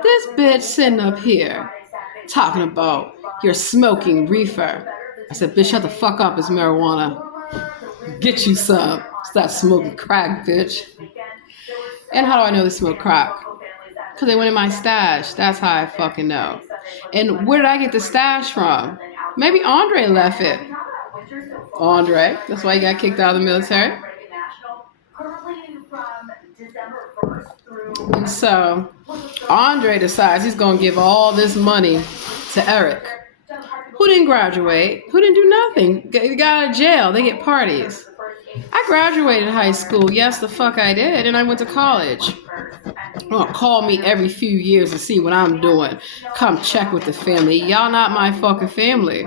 This bitch sitting up here talking about you're smoking reefer. I said, bitch, shut the fuck up. It's marijuana. Get you some. Stop smoking crack, bitch. And how do I know they smoke crack? Because they went in my stash. That's how I fucking know. And where did I get the stash from? Maybe Andre left it. Andre. That's why he got kicked out of the military. And so Andre decides he's going to give all this money to Eric, who didn't graduate, who didn't do nothing. He got out of jail. They get parties. I graduated high school. Yes, the fuck I did. And I went to college. Oh, call me every few years to see what I'm doing. Come check with the family. Y'all not my fucking family.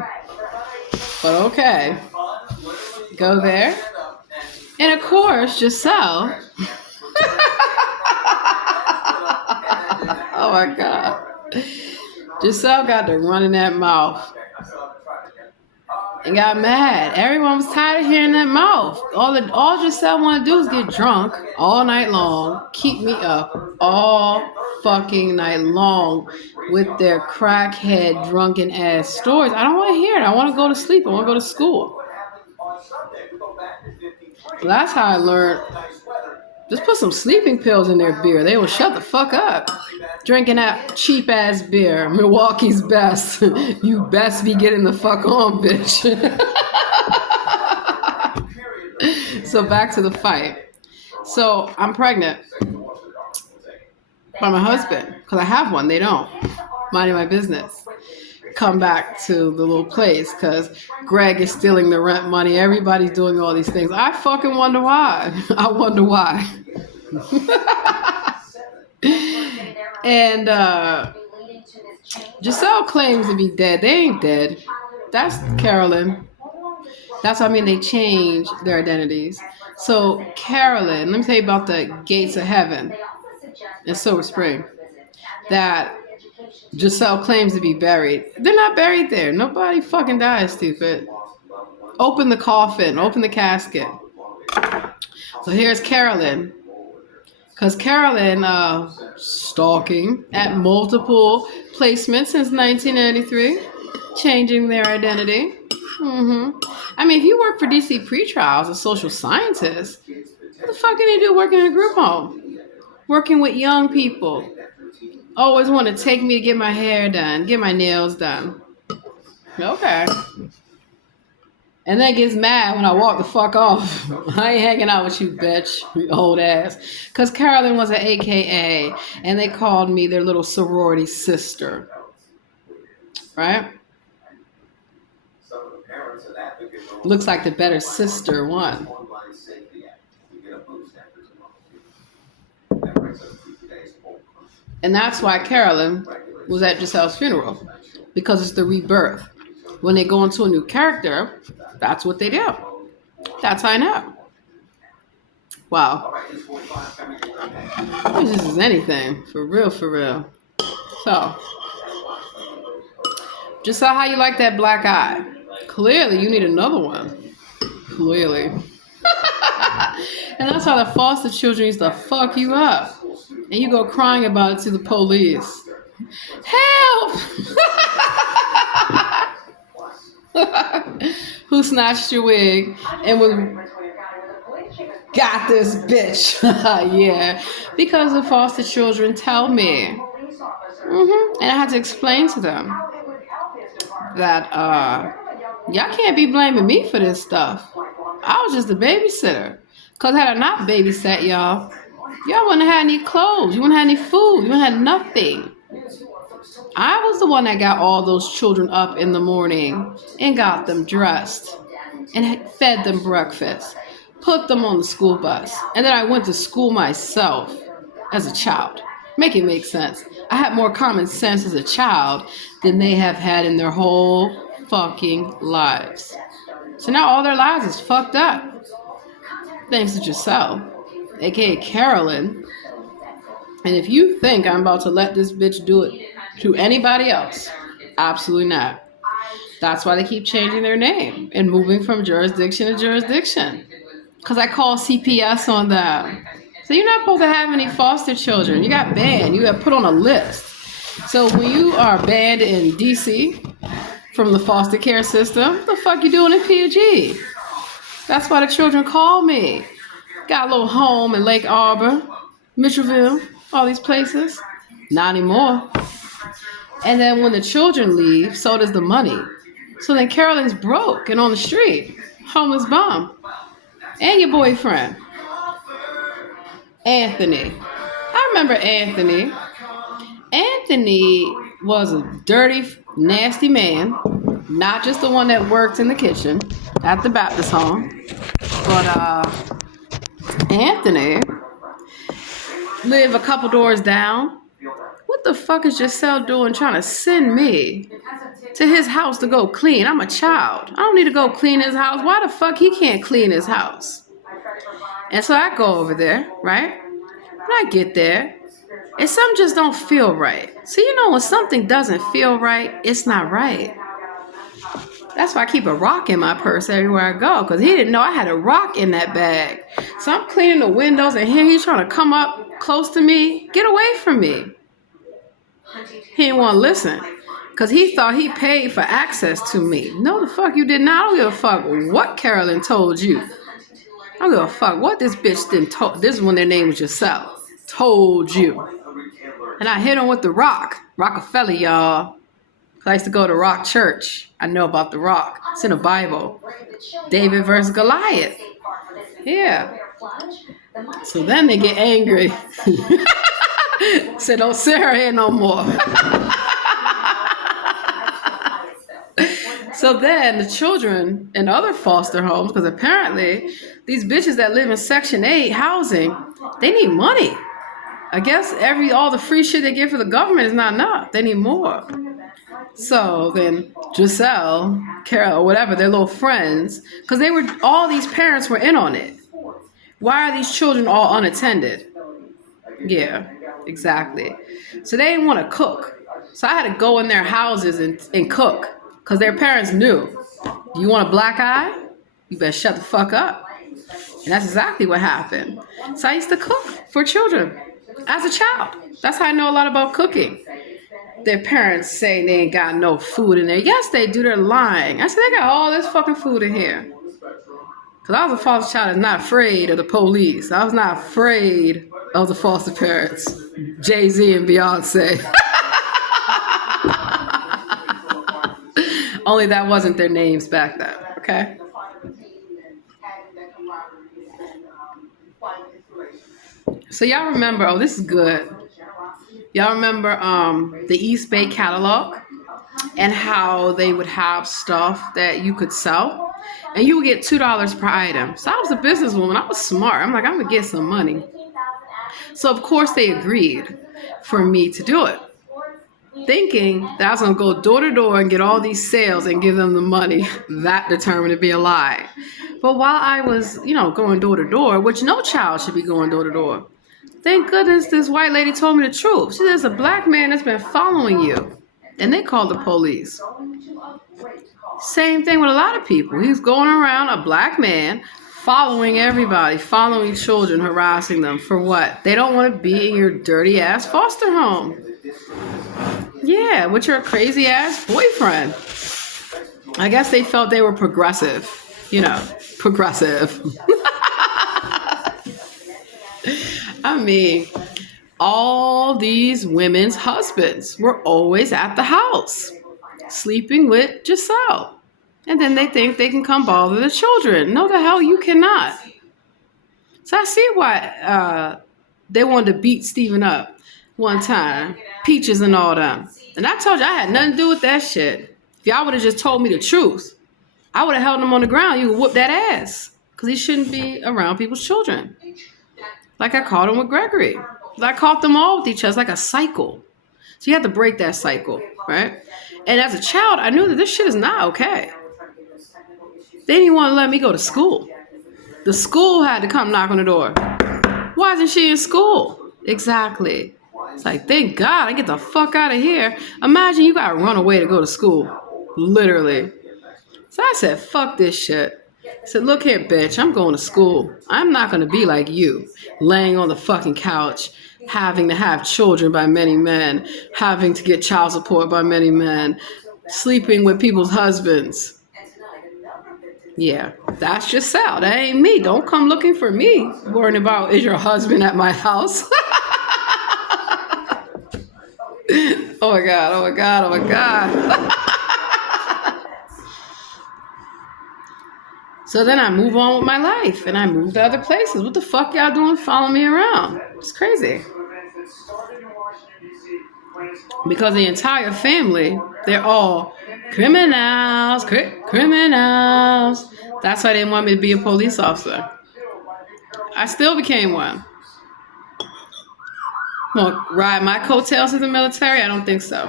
But okay. Go there. And of course, Giselle. Oh my God. Giselle got to run in that mouth. And got mad. Everyone was tired of hearing that mouth. All Giselle want to do is get drunk all night long, keep me up all fucking night long with their crackhead, drunken ass stories. I don't want to hear it. I want to go to sleep. I want to go to school. So that's how I learned. Just put some sleeping pills in their beer. They will shut the fuck up. Drinking that cheap ass beer, Milwaukee's Best. You best be getting the fuck on, bitch. So back to the fight. So I'm pregnant by my husband, because I have one. They don't. Minding my business. Come back to the little place because Greg is stealing the rent money. Everybody's doing all these things. I fucking wonder why. I wonder why. And Giselle claims to be dead. They ain't dead. That's Carolyn. That's what I mean. They changed their identities. So Carolyn, let me tell you about the gates of heaven in Silver Spring that Giselle claims to be buried. They're not buried there. Nobody fucking dies, stupid. Open the coffin. Open the casket. So here's Carolyn. Because Carolyn, stalking at multiple placements since 1993, changing their identity. I mean, if you work for DC Pretrials, a social scientist, what the fuck can they do working in a group home? Working with young people. Always want to take me to get my hair done, get my nails done. Okay. And then gets mad when I walk the fuck off. I ain't hanging out with you, bitch, you old ass. Because Carolyn was an AKA, and they called me their little sorority sister. Right? Looks like the better sister won. And that's why Carolyn was at Giselle's funeral. Because it's the rebirth. When they go into a new character, that's what they do. That's how I know. Wow. This is anything. For real, for real. So, just saw how you like that black eye. Clearly, you need another one. Clearly. And that's how the foster children used to fuck you up. And you go crying about it to the police. Help! Who snatched your wig and was Got this bitch. Yeah, because the foster children tell me. And I had to explain to them that y'all can't be blaming me for this stuff. I was just a babysitter. Because had I not babysat y'all wouldn't have had any clothes. You wouldn't have any food. You wouldn't have nothing. I was the one that got all those children up in the morning and got them dressed and fed them breakfast, put them on the school bus, and then I went to school myself as a child. Make it make sense. I had more common sense as a child than they have had in their whole fucking lives. So now all their lives is fucked up. Thanks to Giselle, aka Carolyn. And if you think I'm about to let this bitch do it to anybody else, absolutely not. That's why they keep changing their name and moving from jurisdiction to jurisdiction. Because I call CPS on them. So you're not supposed to have any foster children. You got banned. You got put on a list. So when you are banned in DC from the foster care system, what the fuck you doing in PG? That's why the children call me. Got a little home in Lake Arbor, Mitchellville, all these places. Not anymore. And then when the children leave, so does the money. So then Carolyn's broke and on the street, homeless bum. And your boyfriend, Anthony. I remember Anthony. Anthony was a dirty, nasty man. Not just the one that worked in the kitchen at the Baptist home. But Anthony lived a couple doors down. What the fuck is Giselle doing trying to send me to his house to go clean? I'm a child. I don't need to go clean his house. Why the fuck he can't clean his house? And so I go over there, right? When I get there, and something just don't feel right. So you know when something doesn't feel right, it's not right. That's why I keep a rock in my purse everywhere I go, because he didn't know I had a rock in that bag. So I'm cleaning the windows, and here he's trying to come up close to me. Get away from me. He didn't want to listen, because he thought he paid for access to me. No, the fuck you did not. I don't give a fuck what Carolyn told you. I don't give a fuck what this bitch didn't told. This is when their name was Giselle. Told you. And I hit him with the rock. Rockefeller, y'all. I used to go to Rock Church. I know about the rock. It's in the Bible. David versus Goliath. Yeah. So then they get angry. Said, don't sit her here no more. So then the children in other foster homes, because apparently these bitches that live in Section 8 housing, they need money. I guess all the free shit they get for the government is not enough. They need more. So then Giselle, Carol, or whatever, their little friends, because all these parents were in on it. Why are these children all unattended? Yeah, exactly. So they didn't want to cook. So I had to go in their houses and cook, because their parents knew. You want a black eye? You better shut the fuck up. And that's exactly what happened. So I used to cook for children as a child. That's how I know a lot about cooking. Their parents say they ain't got no food in there. Yes, they do. They're lying. I said, they got all this fucking food in here. Because I was a foster child that's not afraid of the police. I was not afraid of the foster parents. Jay-Z and Beyonce. Only that wasn't their names back then, okay? So y'all remember, this is good. Y'all remember the East Bay catalog and how they would have stuff that you could sell and you would get $2 per item. So I was a businesswoman. I was smart. I'm like, I'm going to get some money. So of course they agreed for me to do it, thinking that I was going to go door to door and get all these sales and give them the money. That determined to be a lie. But while I was, going door to door, which no child should be going door to door, thank goodness this white lady told me the truth. She said, there's a black man that's been following you. And they called the police. Same thing with a lot of people. He's going around, a black man, following everybody, following children, harassing them. For what? They don't want to be in your dirty ass foster home. Yeah, with your crazy ass boyfriend. I guess they felt they were progressive. Progressive. I mean, all these women's husbands were always at the house, sleeping with Giselle. And then they think they can come bother the children. No, the hell you cannot. So I see why they wanted to beat Steven up one time. Peaches and all them. And I told you I had nothing to do with that shit. If y'all would have just told me the truth, I would have held him on the ground. You would whoop that ass. Because he shouldn't be around people's children. Like I caught him with Gregory. I caught them all with each other. It's like a cycle. So you have to break that cycle, right? And as a child, I knew that this shit is not okay. They didn't want to let me go to school. The school had to come knock on the door. Why isn't she in school? Exactly. It's like, thank God I get the fuck out of here. Imagine you gotta run away to go to school. Literally. So I said, fuck this shit. I said, look here, bitch, I'm going to school. I'm not gonna be like you, laying on the fucking couch, having to have children by many men, having to get child support by many men, sleeping with people's husbands. Yeah, that's just Sal. That ain't me. Don't come looking for me, worrying about is your husband at my house. Oh my God, oh my God, oh my God. So then I move on with my life and I move to other places. What the fuck y'all doing following me around? It's crazy. Because the entire family, they're all criminals, criminals. That's why they didn't want me to be a police officer. I still became one. Want to ride my coattails to the military? I don't think so.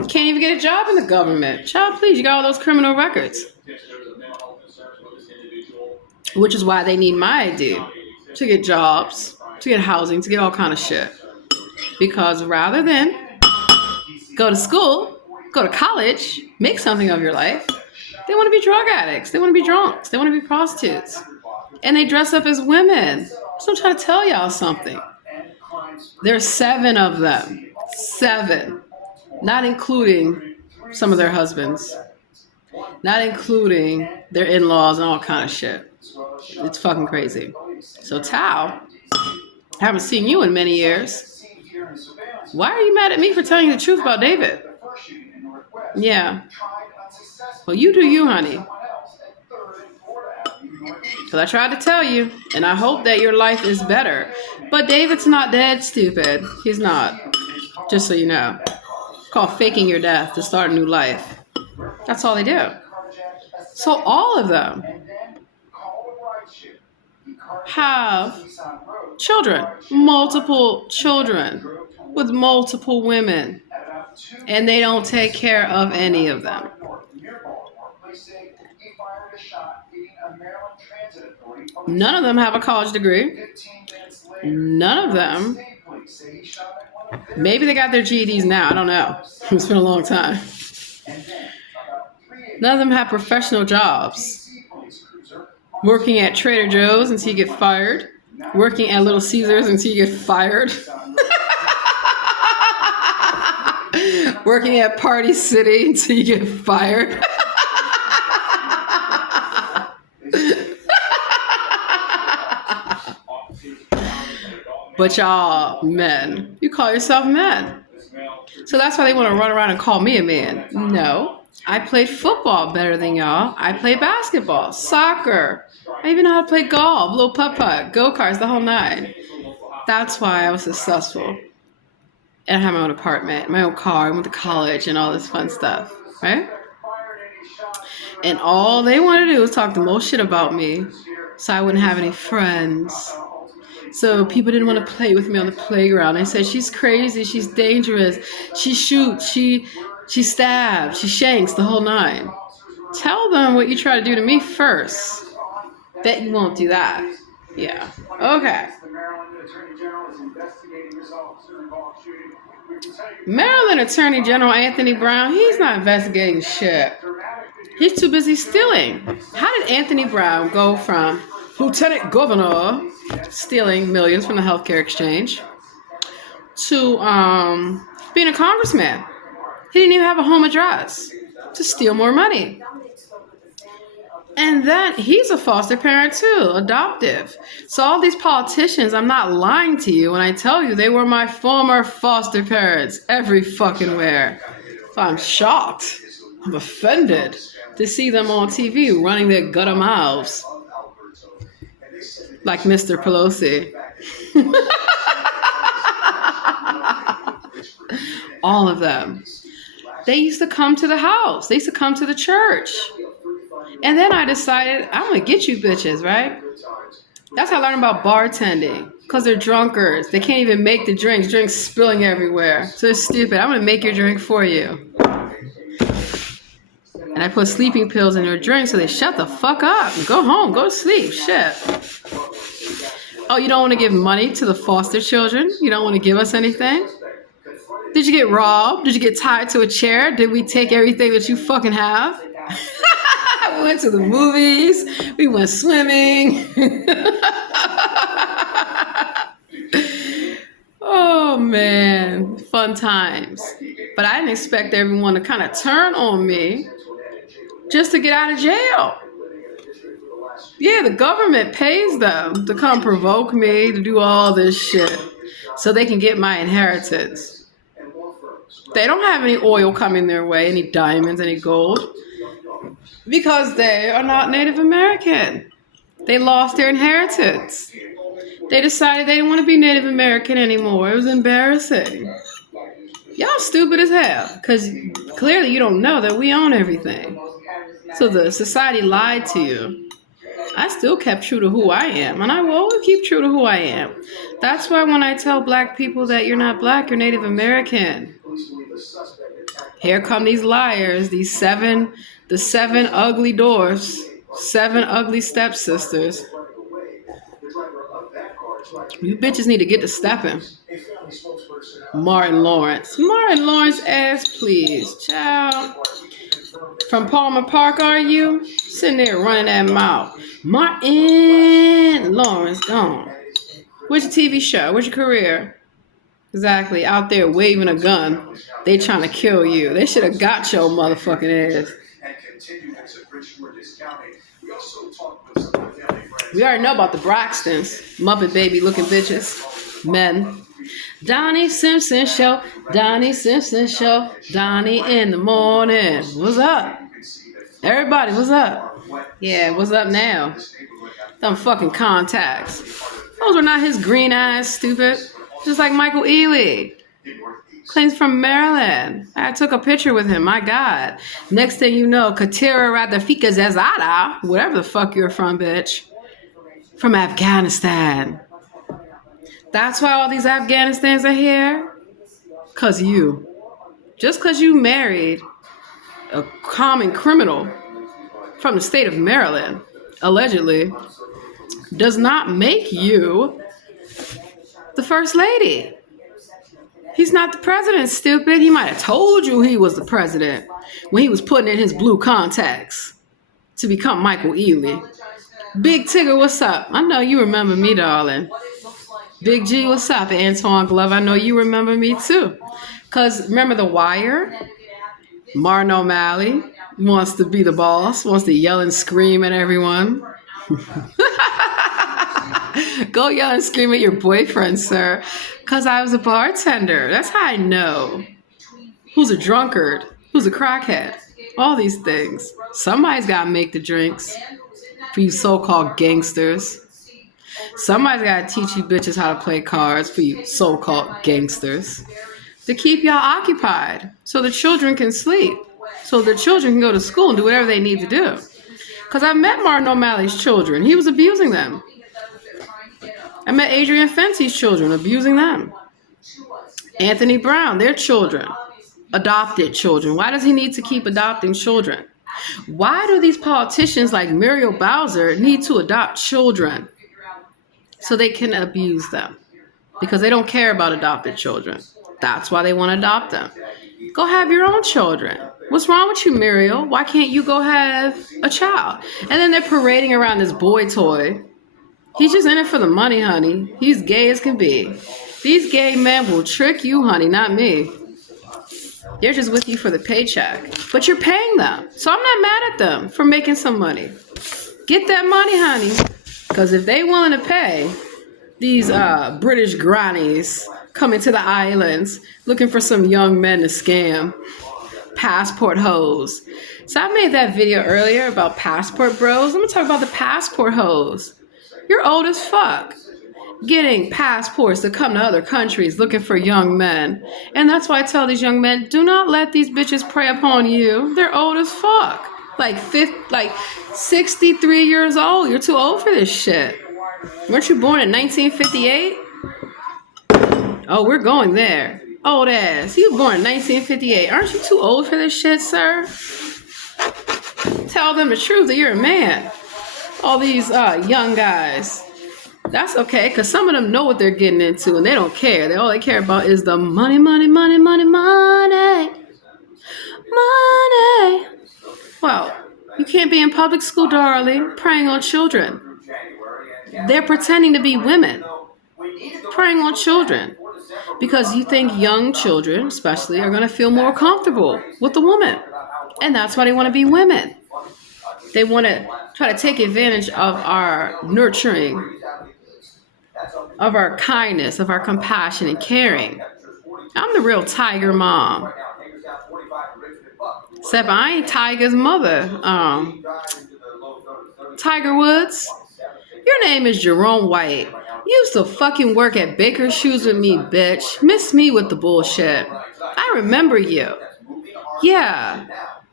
You can't even get a job in the government. Child, please, you got all those criminal records. Which is why they need my ID. To get jobs, to get housing, to get all kind of shit. Because rather than go to school, go to college, make something of your life, they want to be drug addicts. They want to be drunks. They want to be prostitutes. And they dress up as women. So I'm trying to tell y'all something. There's 7 of them. 7. Not including some of their husbands. Not including their in-laws and all kind of shit. It's fucking crazy. So Tao, I haven't seen you in many years. Why are you mad at me for telling you the truth about David? Yeah. Well, you do you, honey. Because I tried to tell you, and I hope that your life is better. But David's not dead, stupid. He's not. Just so you know. It's called faking your death to start a new life. That's all they do. So all of them have children, multiple children with multiple women, and they don't take care of any of them. None of them have a college degree. None of them. Maybe they got their GEDs now. I don't know. It's been a long time. None of them have professional jobs. Working at Trader Joe's until you get fired. Working at Little Caesars until you get fired. Working at Party City until you get fired. But y'all men, you call yourself men. So that's why they want to run around and call me a man. No, I played football better than y'all. I played basketball, soccer. I even know how to play golf, little putt-putt, go-karts, the whole 9. That's why I was successful. And I had my own apartment, my own car, I went to college and all this fun stuff, right? And all they wanted to do was talk the most shit about me so I wouldn't have any friends. So people didn't want to play with me on the playground. They said, she's crazy, she's dangerous, she shoots, she stabs, she shanks, the whole 9. Tell them what you try to do to me first. Bet you won't do that. Yeah. Okay. Maryland Attorney General Anthony Brown, he's not investigating shit. He's too busy stealing. How did Anthony Brown go from Lieutenant Governor stealing millions from the healthcare exchange to being a congressman? He didn't even have a home address to steal more money. And then he's a foster parent too, adoptive. So all these politicians, I'm not lying to you when I tell you they were my former foster parents every fucking where. So I'm shocked. I'm offended to see them on TV running their gutter mouths. Like Mr. Pelosi. All of them. They used to come to the house. They used to come to the church. And then I decided, I'm going to get you bitches, right? That's how I learned about bartending. Because they're drunkards. They can't even make the drinks. Drinks spilling everywhere. So they're stupid. I'm going to make your drink for you. And I put sleeping pills in their drink so they shut the fuck up. Go home. Go to sleep. Shit. Oh, you don't want to give money to the foster children? You don't want to give us anything? Did you get robbed? Did you get tied to a chair? Did we take everything that you fucking have? We went to the movies. We went swimming. Oh, man. Fun times. But I didn't expect everyone to kind of turn on me just to get out of jail. Yeah, the government pays them to come provoke me, to do all this shit so they can get my inheritance. They don't have any oil coming their way, any diamonds, any gold, because they are not Native American. They lost their inheritance. They decided they didn't want to be Native American anymore. It was embarrassing. Y'all stupid as hell, because clearly you don't know that we own everything. So the society lied to you. I still kept true to who I am, and I will always keep true to who I am. That's why when I tell black people that you're not black, you're Native American. Here come these liars, the seven ugly dwarfs, 7 ugly stepsisters. You bitches need to get to stepping. Martin Lawrence ass, please, child. From Palmer Park, are you? Sitting there running that mouth. Martin Lawrence, gone. What's your TV show? What's your career? Exactly, out there waving a gun. They trying to kill you. They should have got your motherfucking ass. We already know about the Braxtons. Muppet baby looking bitches. Men. Donnie Simpson show. Donnie Simpson show. Donnie in the morning. What's up? Everybody, what's up? Yeah, what's up now? Them fucking contacts. Those were not his green eyes, stupid. Just like Michael Ealy. Claims from Maryland. I took a picture with him. My God. Next thing you know, Katira Radafika Zazada, whatever the fuck you're from, bitch. From Afghanistan. That's why all these Afghanistans are here. Cause you. Just cause you married a common criminal from the state of Maryland, allegedly, does not make you the first lady. He's not the president, stupid. He might have told you he was the president when he was putting in his blue contacts to become Michael Ealy. Big Tigger, what's up? I know you remember me, darling. Big G, what's up? Antoine Glove, I know you remember me too. Because remember The Wire? Martin O'Malley wants to be the boss, wants to yell and scream at everyone. Go yell and scream at your boyfriend, sir. Because I was a bartender. That's how I know who's a drunkard, who's a crackhead. All these things. Somebody's got to make the drinks for you so-called gangsters. Somebody's got to teach you bitches how to play cards for you so-called gangsters. To keep y'all occupied so the children can sleep. So the children can go to school and do whatever they need to do. Because I met Martin O'Malley's children. He was abusing them. I met Adrian Fenty's children, abusing them. Anthony Brown, their children. Adopted children. Why does he need to keep adopting children? Why do these politicians like Muriel Bowser need to adopt children? So they can abuse them. Because they don't care about adopted children. That's why they want to adopt them. Go have your own children. What's wrong with you, Muriel? Why can't you go have a child? And then they're parading around this boy toy. He's just in it for the money, honey. He's gay as can be. These gay men will trick you, honey, not me. They're just with you for the paycheck. But you're paying them. So I'm not mad at them for making some money. Get that money, honey. Because if they willing to pay, these British grannies coming to the islands looking for some young men to scam. Passport hoes. So I made that video earlier about passport bros. Let me talk about the passport hoes. You're old as fuck. Getting passports to come to other countries looking for young men. And that's why I tell these young men, do not let these bitches prey upon you. They're old as fuck. Like 63 years old. You're too old for this shit. Weren't you born in 1958? Oh, we're going there. Old ass. You were born in 1958. Aren't you too old for this shit, sir? Tell them the truth that you're a man. All these young guys. That's okay, because some of them know what they're getting into and they don't care. All they care about is the money, money, money, money, money. Money. Well, you can't be in public school, darling, preying on children. They're pretending to be women, preying on children. Because you think young children, especially, are going to feel more comfortable with the woman. And that's why they want to be women. They want to try to take advantage of our nurturing, of our kindness, of our compassion and caring. I'm the real Tiger mom. Except I ain't Tiger's mother. Tiger Woods. Your name is Jerome White. You used to fucking work at Baker's Shoes with me, bitch. Miss me with the bullshit. I remember you. Yeah.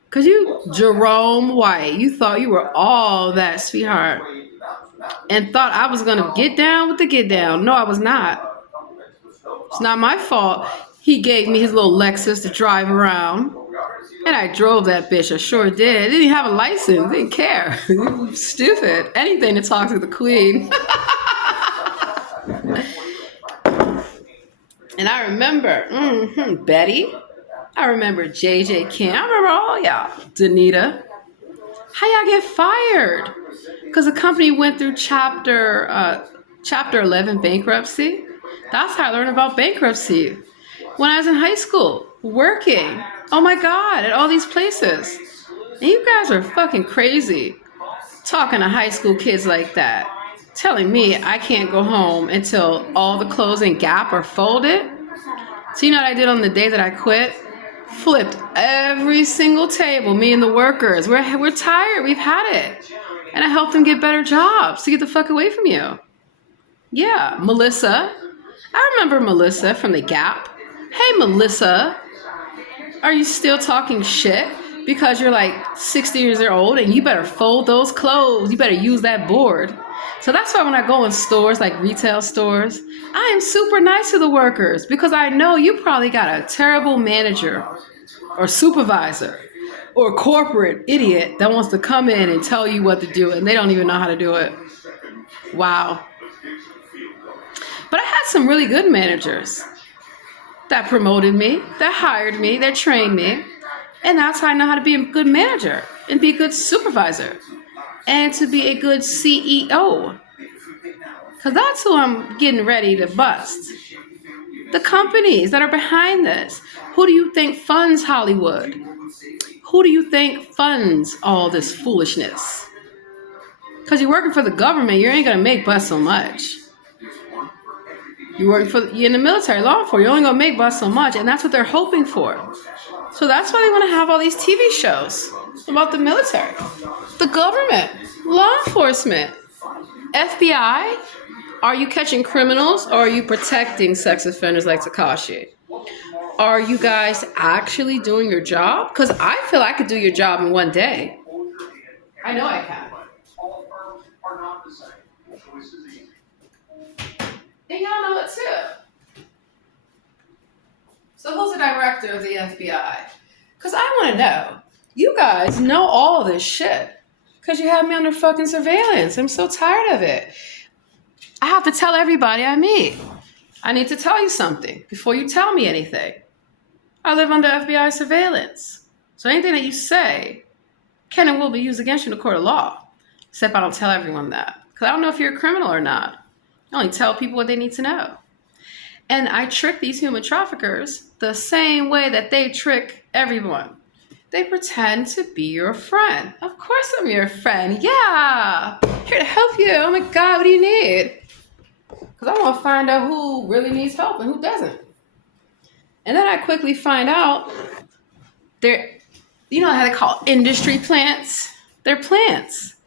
Because you, Jerome White, you thought you were all that, sweetheart. And thought I was going to get down with the get down. No, I was not. It's not my fault. He gave me his little Lexus to drive around. And I drove that bitch. I sure did. I didn't have a license. Didn't care. Stupid. Anything to talk to the queen. And I remember Betty. I remember JJ King. I remember all y'all. Danita. How y'all get fired? Because the company went through chapter 11 bankruptcy. That's how I learned about bankruptcy. When I was in high school, working. Oh my God, at all these places. And you guys are fucking crazy. Talking to high school kids like that. Telling me I can't go home until all the clothes in Gap are folded. So you know what I did on the day that I quit? Flipped every single table, me and the workers. We're tired, we've had it. And I helped them get better jobs to get the fuck away from you. Yeah, Melissa. I remember Melissa from the Gap. Hey, Melissa. Are you still talking shit? Because you're like 60 years old and you better fold those clothes. You better use that board. So that's why when I go in stores, like retail stores, I am super nice to the workers because I know you probably got a terrible manager or supervisor or corporate idiot that wants to come in and tell you what to do and they don't even know how to do it. Wow. But I had some really good managers that promoted me, that hired me, that trained me. And that's how I know how to be a good manager and be a good supervisor and to be a good CEO. Because that's who I'm getting ready to bust. The companies that are behind this. Who do you think funds Hollywood? Who do you think funds all this foolishness? Because you're working for the government, you ain't going to make but so much. You're in the military, law enforcement, you're only going to make but so much, and that's what they're hoping for. So that's why they want to have all these TV shows about the military, the government, law enforcement, FBI. Are you catching criminals or are you protecting sex offenders like Tekashi? Are you guys actually doing your job? Because I feel I could do your job in one day. I know I can. And y'all know it too. So who's the director of the FBI? Because I want to know. You guys know all this shit. Because you have me under fucking surveillance. I'm so tired of it. I have to tell everybody I meet. I need to tell you something before you tell me anything. I live under FBI surveillance. So anything that you say can and will be used against you in a court of law. Except I don't tell everyone that. Because I don't know if you're a criminal or not. I only tell people what they need to know. And I trick these human traffickers the same way that they trick everyone. They pretend to be your friend. Of course I'm your friend. Yeah. Here to help you. Oh my God, what do you need? Because I want to find out who really needs help and who doesn't. And then I quickly find out you know how they call industry plants? They're plants.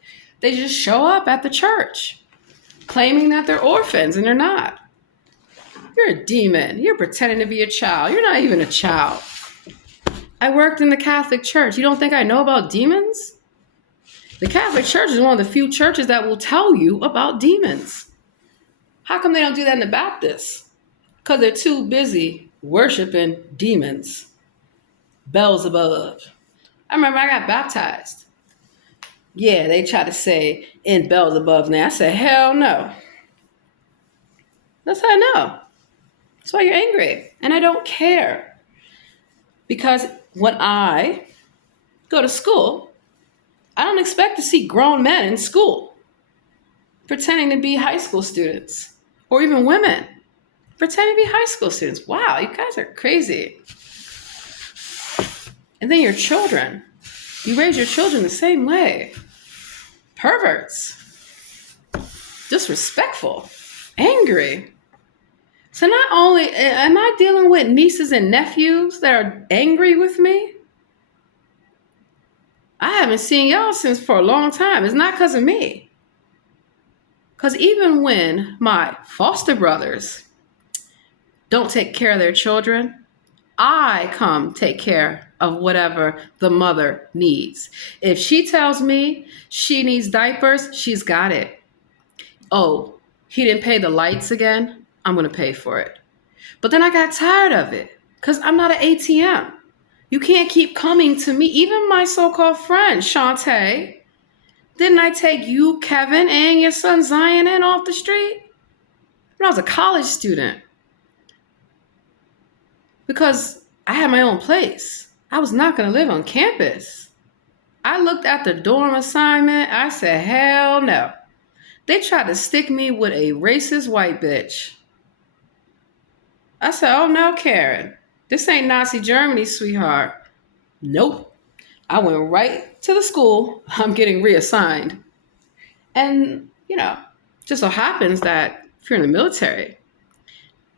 They just show up at the church claiming that they're orphans and they're not. You're a demon. You're pretending to be a child. You're not even a child. I worked in the Catholic Church. You don't think I know about demons? The Catholic Church is one of the few churches that will tell you about demons. How come they don't do that in the Baptists? Because they're too busy worshiping demons. Beelzebub. I remember I got baptized. Yeah, they try to say in Beelzebub's name. I said, hell no. That's how I know. That's why you're angry. And I don't care. Because when I go to school, I don't expect to see grown men in school pretending to be high school students, or even women pretending to be high school students. Wow, you guys are crazy. And then your children, you raise your children the same way. Perverts, disrespectful, angry. So not only am I dealing with nieces and nephews that are angry with me, I haven't seen y'all since for a long time. It's not because of me. Because even when my foster brothers don't take care of their children, I come take care of whatever the mother needs. If she tells me she needs diapers, she's got it. Oh, he didn't pay the lights again? I'm going to pay for it. But then I got tired of it because I'm not an ATM. You can't keep coming to me. Even my so-called friend, Shantae, didn't I take you, Kevin, and your son Zion in off the street when I was a college student? Because I had my own place. I was not going to live on campus. I looked at the dorm assignment. I said, hell no. They tried to stick me with a racist white bitch. I said, oh no, Karen. This ain't Nazi Germany, sweetheart. Nope. I went right to the school. I'm getting reassigned. And, just so happens that if you're in the military,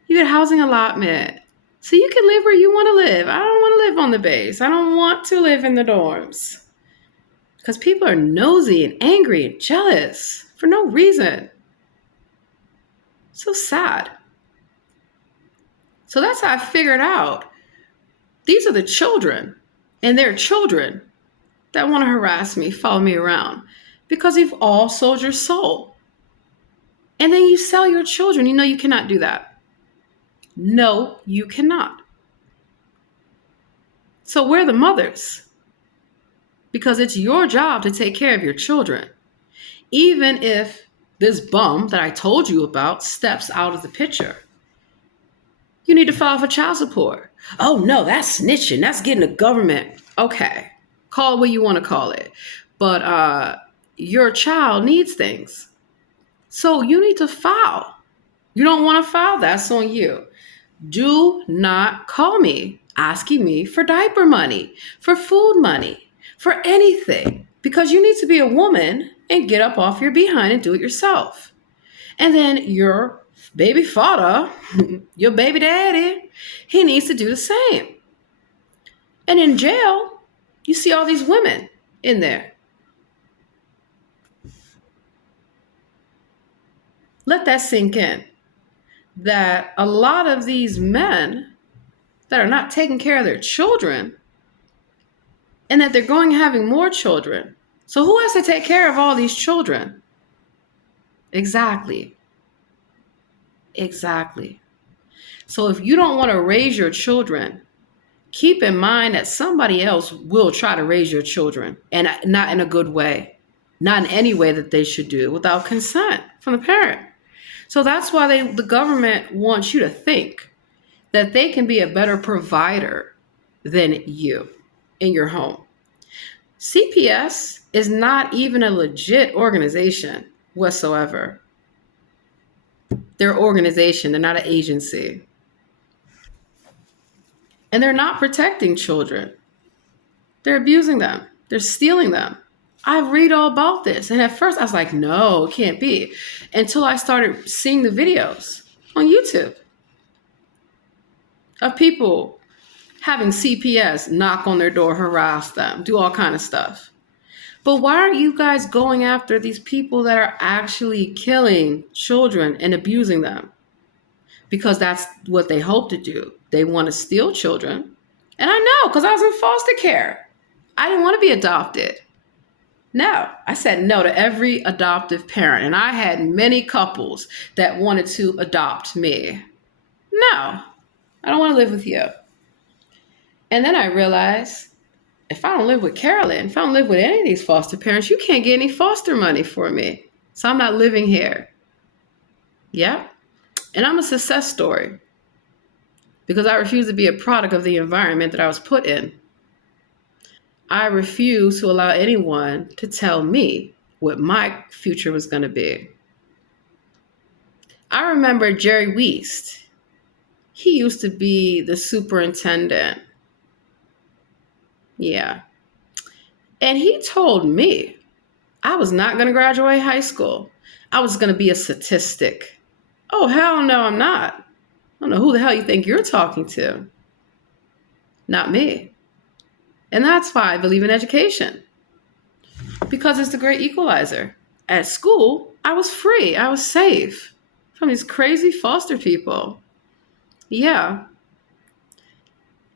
you get housing allotment. So you can live where you want to live. I don't want to live on the base. I don't want to live in the dorms. Because people are nosy and angry and jealous for no reason. So sad. So that's how I figured out these are the children and their children that want to harass me, follow me around, because you've all sold your soul. And then you sell your children. You cannot do that. No, you cannot. So we're the mothers, because it's your job to take care of your children. Even if this bum that I told you about steps out of the picture, you need to file for child support. Oh no, that's snitching. That's getting the government. Okay, call it what you want to call it. But your child needs things. So you need to file. You don't want to file? That's on you. Do not call me asking me for diaper money, for food money, for anything. Because you need to be a woman and get up off your behind and do it yourself. And then your baby father, your baby daddy, he needs to do the same. And in jail, you see all these women in there. Let that sink in. That a lot of these men that are not taking care of their children, and that they're going having more children. So who has to take care of all these children? Exactly. So if you don't want to raise your children, keep in mind that somebody else will try to raise your children, and not in a good way, not in any way that they should do, without consent from the parent. So that's why the government wants you to think that they can be a better provider than you in your home. CPS is not even a legit organization whatsoever. They're an organization, they're not an agency. And they're not protecting children. They're abusing them. They're stealing them. I read all about this. And at first I was like, no, it can't be. Until I started seeing the videos on YouTube of people having CPS knock on their door, harass them, do all kind of stuff. But why aren't you guys going after these people that are actually killing children and abusing them? Because that's what they hope to do. They want to steal children. And I know, because I was in foster care. I didn't want to be adopted. No, I said no to every adoptive parent. And I had many couples that wanted to adopt me. No, I don't want to live with you. And then I realized, if I don't live with Carolyn, if I don't live with any of these foster parents, you can't get any foster money for me. So I'm not living here. Yeah. And I'm a success story because I refuse to be a product of the environment that I was put in. I refuse to allow anyone to tell me what my future was going to be. I remember Jerry Wiest. He used to be the superintendent. Yeah. And he told me I was not going to graduate high school. I was going to be a statistic. Oh, hell no, I'm not. I don't know who the hell you think you're talking to. Not me. And that's why I believe in education. Because it's the great equalizer. At school, I was free. I was safe from these crazy foster people. Yeah.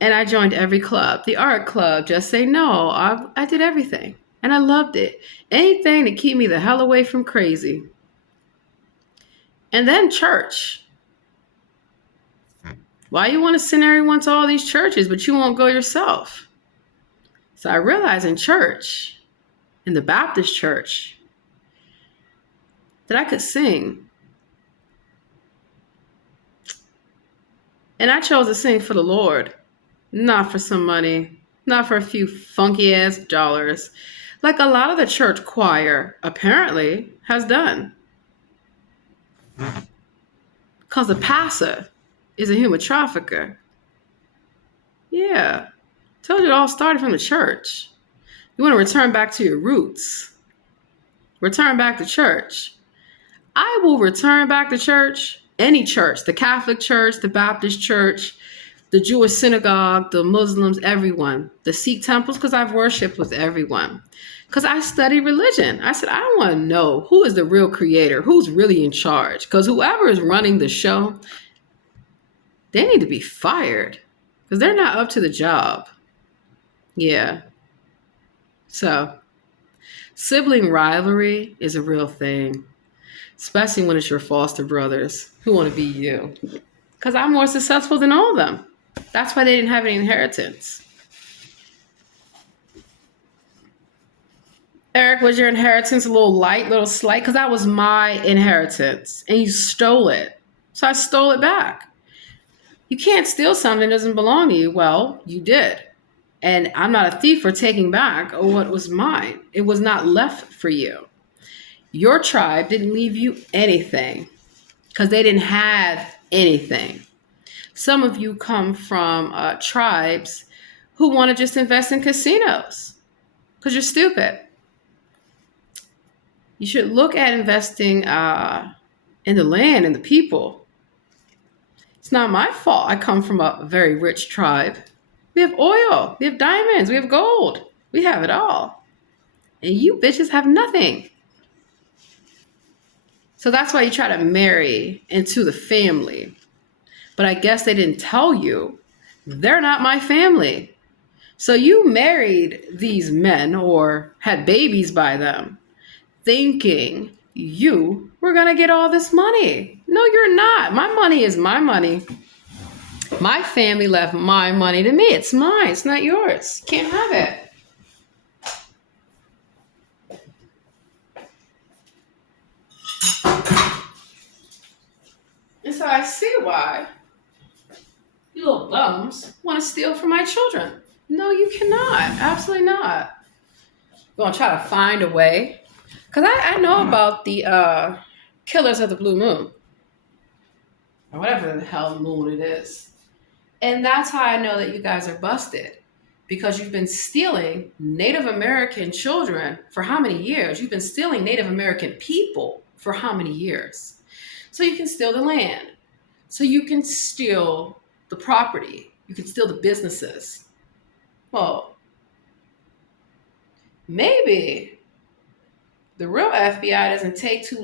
And I joined every club. The art club, Just Say No. I did everything. And I loved it. Anything to keep me the hell away from crazy. And then church. Why you want to send everyone to all these churches, but you won't go yourself? So I realized in church, in the Baptist church, that I could sing. And I chose to sing for the Lord, not for some money, not for a few funky ass dollars, like a lot of the church choir apparently has done. Because the pastor is a human trafficker. Yeah. Told you it all started from the church. You want to return back to your roots. Return back to church. I will return back to church, any church, the Catholic Church, the Baptist Church, the Jewish synagogue, the Muslims, everyone, the Sikh temples, because I've worshiped with everyone. Because I study religion. I said, I want to know who is the real creator, who's really in charge. Because whoever is running the show, they need to be fired because they're not up to the job. Yeah. So, sibling rivalry is a real thing, especially when it's your foster brothers who want to be you. Because I'm more successful than all of them. That's why they didn't have any inheritance. Eric, was your inheritance a little light, a little slight? Because that was my inheritance, and you stole it. So I stole it back. You can't steal something that doesn't belong to you. Well, you did. And I'm not a thief for taking back what was mine. It was not left for you. Your tribe didn't leave you anything because they didn't have anything. Some of you come from tribes who want to just invest in casinos because you're stupid. You should look at investing in the land and the people. It's not my fault. I come from a very rich tribe. We have oil, we have diamonds, we have gold. We have it all. And you bitches have nothing. So that's why you try to marry into the family. But I guess they didn't tell you they're not my family. So you married these men or had babies by them thinking you were going to get all this money. No, you're not. My money is my money. My family left my money to me. It's mine. It's not yours. You can't have it. And so I see why you little bums want to steal from my children. No, you cannot. Absolutely not. You're going to try to find a way. Because I know about the killers of the blue moon. Or whatever the hell moon it is. And that's how I know that you guys are busted. Because you've been stealing Native American children for how many years? You've been stealing Native American people for how many years? So you can steal the land. So you can steal the property. You can steal the businesses. Well, maybe the real FBI doesn't take too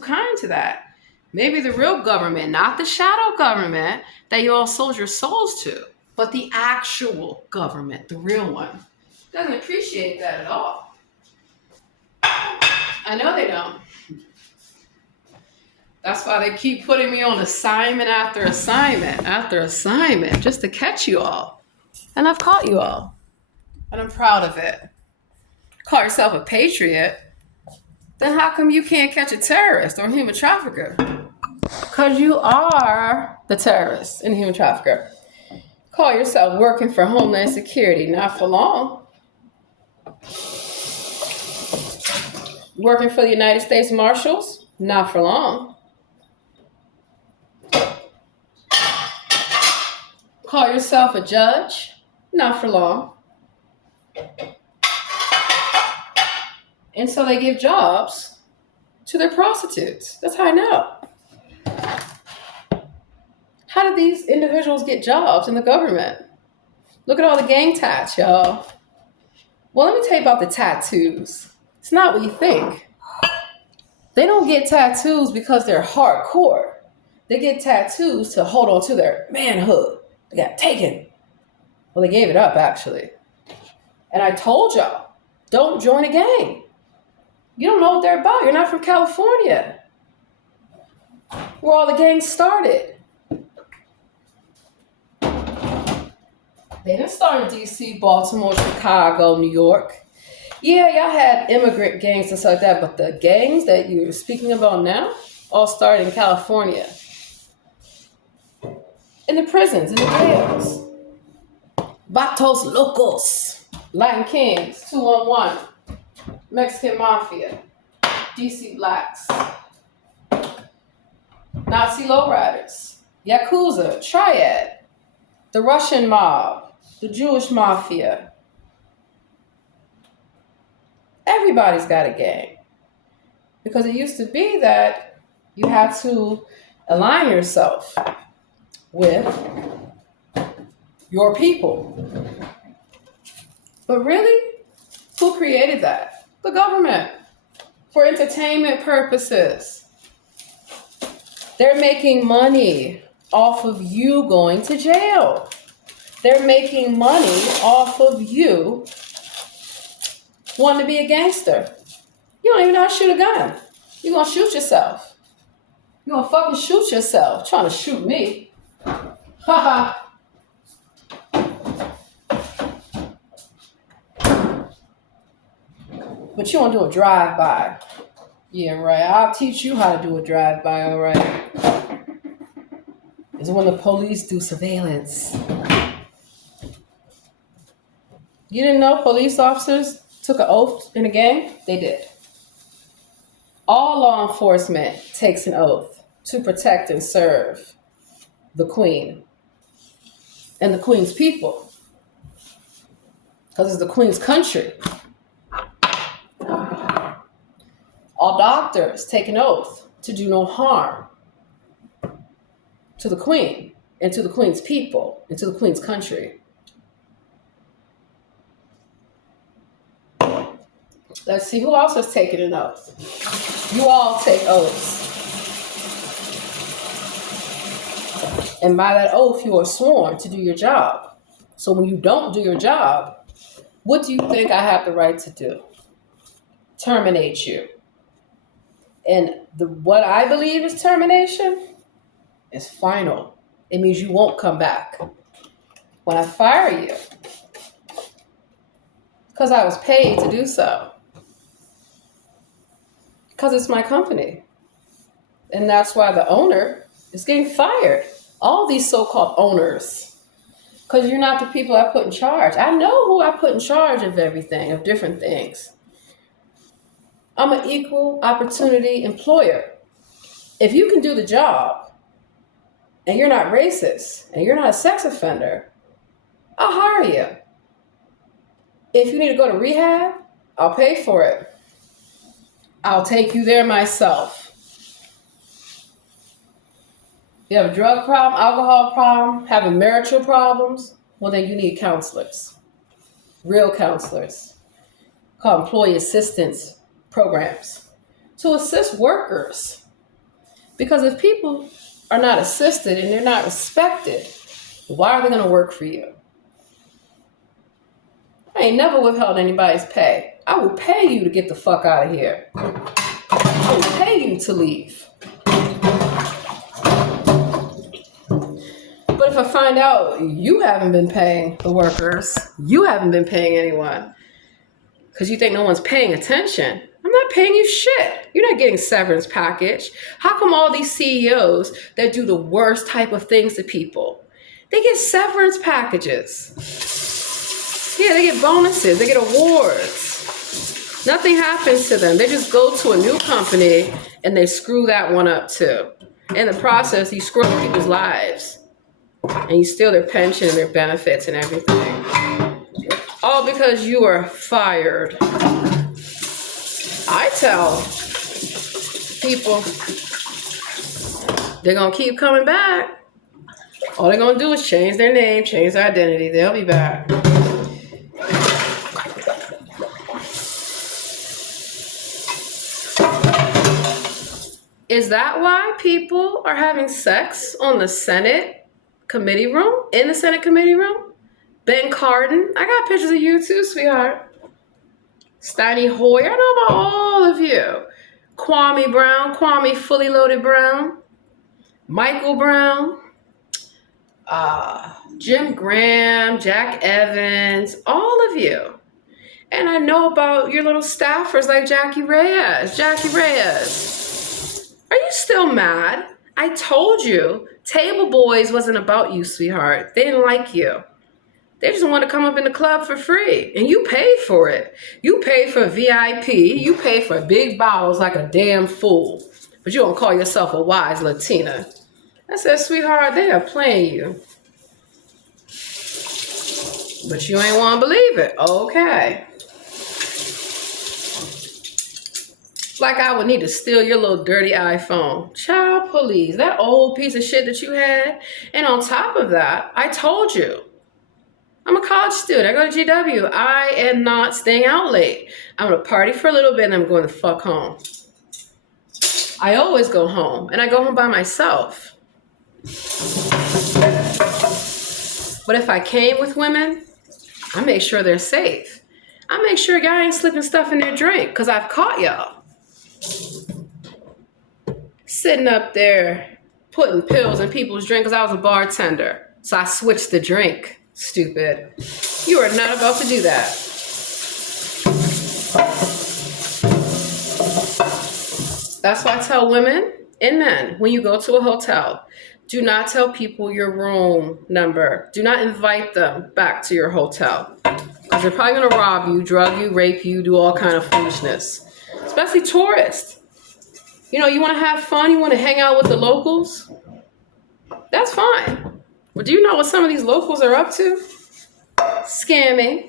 kind to that. Maybe the real government, not the shadow government that you all sold your souls to, but the actual government, the real one, doesn't appreciate that at all. I know they don't. That's why they keep putting me on assignment after assignment after assignment just to catch you all. And I've caught you all. And I'm proud of it. Call yourself a patriot, then how come you can't catch a terrorist or a human trafficker? Because you are the terrorist and human trafficker. Call yourself working for Homeland Security, not for long. Working for the United States Marshals, not for long. Call yourself a judge, not for long. And so they give jobs to their prostitutes. That's how I know. How did these individuals get jobs in the government? Look at all the gang tats, y'all. Well, let me tell you about the tattoos. It's not what you think. They don't get tattoos because they're hardcore. They get tattoos to hold on to their manhood. They got taken. Well, they gave it up, actually. And I told y'all, don't join a gang. You don't know what they're about. You're not from California, where all the gangs started. They didn't start in D.C., Baltimore, Chicago, New York. Yeah, y'all had immigrant gangs and stuff like that, but the gangs that you're speaking about now all started in California. In the prisons, in the jails. Vatos Locos, Latin Kings, 211, Mexican Mafia, DC Blacks, Nazi lowriders, Yakuza, Triad, the Russian mob, the Jewish mafia. Everybody's got a gang. Because it used to be that you had to align yourself with your people. But really, who created that? The government. For entertainment purposes. They're making money off of you going to jail. They're making money off of you wanting to be a gangster. You don't even know how to shoot a gun. You're going to shoot yourself. You're going to fucking shoot yourself trying to shoot me. Haha. But you want to do a drive-by. Yeah, right. I'll teach you how to do a drive-by, all right? It's when the police do surveillance. You didn't know police officers took an oath in a gang? They did. All law enforcement takes an oath to protect and serve the Queen and the Queen's people. Because it's the Queen's country. All doctors take an oath to do no harm to the Queen and to the Queen's people and to the Queen's country. Let's see, who else has taken an oath? You all take oaths. And by that oath, you are sworn to do your job. So when you don't do your job, what do you think I have the right to do? Terminate you. And what I believe is termination is final. It means you won't come back. When I fire you, because I was paid to do so. Because it's my company. And that's why the owner is getting fired. All these so-called owners. Because you're not the people I put in charge. I know who I put in charge of everything, of different things. I'm an equal opportunity employer. If you can do the job and you're not racist, and you're not a sex offender, I'll hire you. If you need to go to rehab, I'll pay for it. I'll take you there myself. You have a drug problem, alcohol problem, having marital problems, well then you need counselors. Real counselors. Called employee assistance programs. To assist workers. Because if people are not assisted and they're not respected, why are they going to work for you? I ain't never withheld anybody's pay. I will pay you to get the fuck out of here. I will pay you to leave. But if I find out you haven't been paying the workers, you haven't been paying anyone, because you think no one's paying attention, I'm not paying you shit. You're not getting severance package. How come all these CEOs that do the worst type of things to people, they get severance packages? Yeah, they get bonuses, they get awards. Nothing happens to them. They just go to a new company and they screw that one up too. In the process, you screw up people's lives. And you steal their pension and their benefits and everything. All because you are fired. I tell people they're going to keep coming back. All they're going to do is change their name, change their identity. They'll be back. Is that why people are having sex on the Senate committee room? In the Senate committee room? Ben Cardin. I got pictures of you too, sweetheart. Steny Hoyer. I know about all of you. Kwame Brown. Kwame Fully Loaded Brown. Michael Brown. Jim Graham. Jack Evans. All of you. And I know about your little staffers like Jackie Reyes. Jackie Reyes. Are you still mad? I told you, Table Boys wasn't about you, sweetheart. They didn't like you. They just want to come up in the club for free. And you paid for it. You paid for VIP. You paid for big bottles like a damn fool. But you don't call yourself a wise Latina. I said, sweetheart, they are playing you. But you ain't want to believe it. Okay. Like I would need to steal your little dirty iPhone. Child police, that old piece of shit that you had. And on top of that, I told you, I'm a college student. I go to GW. I am not staying out late. I'm going to party for a little bit and I'm going to fuck home. I always go home and I go home by myself. But if I came with women, I make sure they're safe. I make sure y'all ain't slipping stuff in their drink because I've caught y'all. Sitting up there putting pills in people's drink because I was a bartender. So I switched the drink, stupid. You are not about to do that. That's why I tell women and men, when you go to a hotel, do not tell people your room number. Do not invite them back to your hotel. Because they're probably going to rob you, drug you, rape you, do all kind of foolishness. Especially tourists. You know, you want to have fun, you want to hang out with the locals. That's fine. But do you know what some of these locals are up to? Scamming.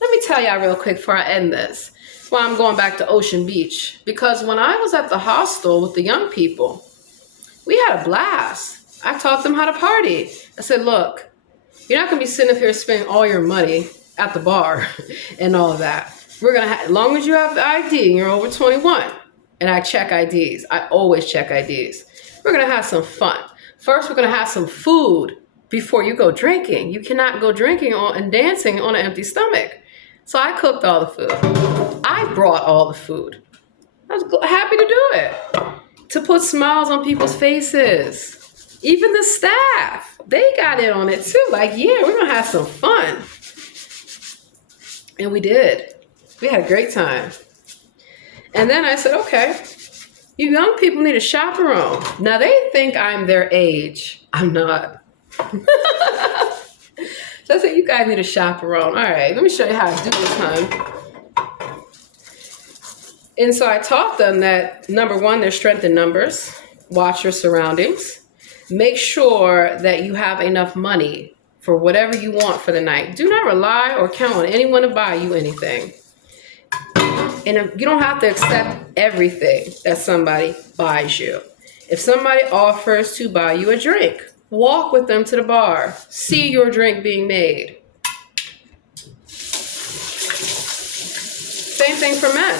Let me tell y'all real quick before I end this. Why I'm going back to Ocean Beach. Because when I was at the hostel with the young people, we had a blast. I taught them how to party. I said, look, you're not going to be sitting up here spending all your money at the bar and all of that. We're going to, as long as you have the ID and you're over 21, and I check IDs. I always check IDs. We're going to have some fun. First, we're going to have some food before you go drinking. You cannot go drinking and dancing on an empty stomach. So I cooked all the food. I brought all the food. I was happy to do it. To put smiles on people's faces. Even the staff, they got in on it too. Like, yeah, we're going to have some fun. And we did. We had a great time. And then I said, okay, you young people need a chaperone. Now they think I'm their age. I'm not. So I said, you guys need a chaperone. All right, let me show you how to do this, hon. And so I taught them that, number one, there's strength in numbers. Watch your surroundings. Make sure that you have enough money for whatever you want for the night. Do not rely or count on anyone to buy you anything. And you don't have to accept everything that somebody buys you. If somebody offers to buy you a drink, walk with them to the bar. See your drink being made. Same thing for men.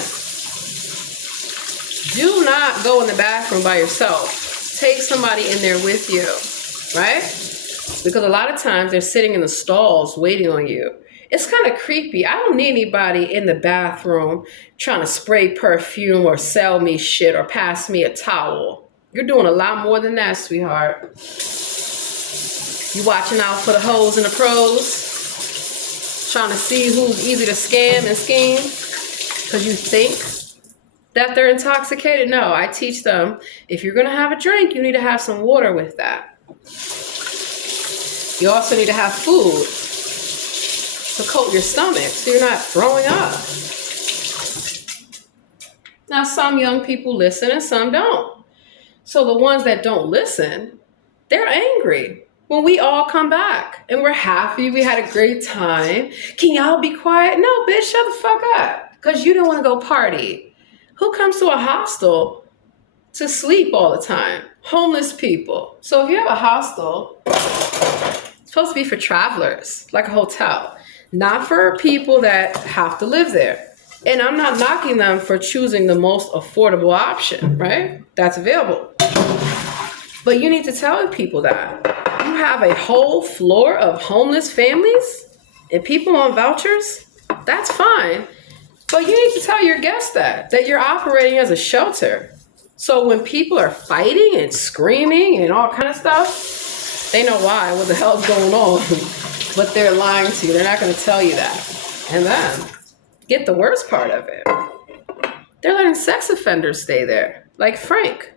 Do not go in the bathroom by yourself. Take somebody in there with you, right? Because a lot of times they're sitting in the stalls waiting on you. It's kind of creepy. I don't need anybody in the bathroom trying to spray perfume or sell me shit or pass me a towel. You're doing a lot more than that, sweetheart. You watching out for the hoes and the pros, trying to see who's easy to scam and scheme because you think that they're intoxicated. No, I teach them, if you're going to have a drink, you need to have some water with that. You also need to have food to coat your stomach so you're not throwing up. Now, some young people listen and some don't. So the ones that don't listen, they're angry when we all come back and we're happy, we had a great time. Can y'all be quiet? No, bitch, shut the fuck up. Because you don't want to go party. Who comes to a hostel to sleep all the time? Homeless people. So if you have a hostel, it's supposed to be for travelers, like a hotel. Not for people that have to live there. And I'm not knocking them for choosing the most affordable option, right? That's available. But you need to tell people that. You have a whole floor of homeless families and people on vouchers. That's fine. But you need to tell your guests that you're operating as a shelter. So when people are fighting and screaming and all kind of stuff, they know why, what the hell's going on. But they're lying to you. They're not going to tell you that. And then, get the worst part of it. They're letting sex offenders stay there, like Frank.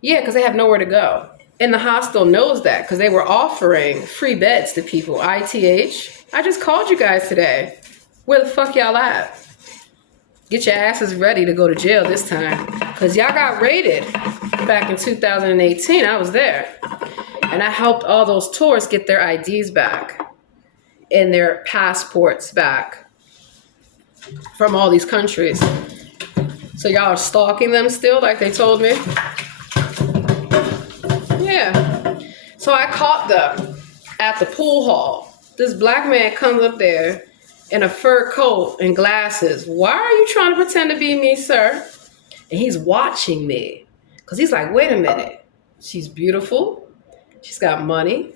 Yeah, because they have nowhere to go. And the hostel knows that because they were offering free beds to people. ITH. I just called you guys today. Where the fuck y'all at? Get your asses ready to go to jail this time. Because y'all got raided back in 2018. I was there. And I helped all those tourists get their IDs back and their passports back from all these countries. So y'all are stalking them still, like they told me? Yeah. So I caught them at the pool hall. This black man comes up there in a fur coat and glasses. Why are you trying to pretend to be me, sir? And he's watching me. Because he's like, wait a minute. She's beautiful. She's got money.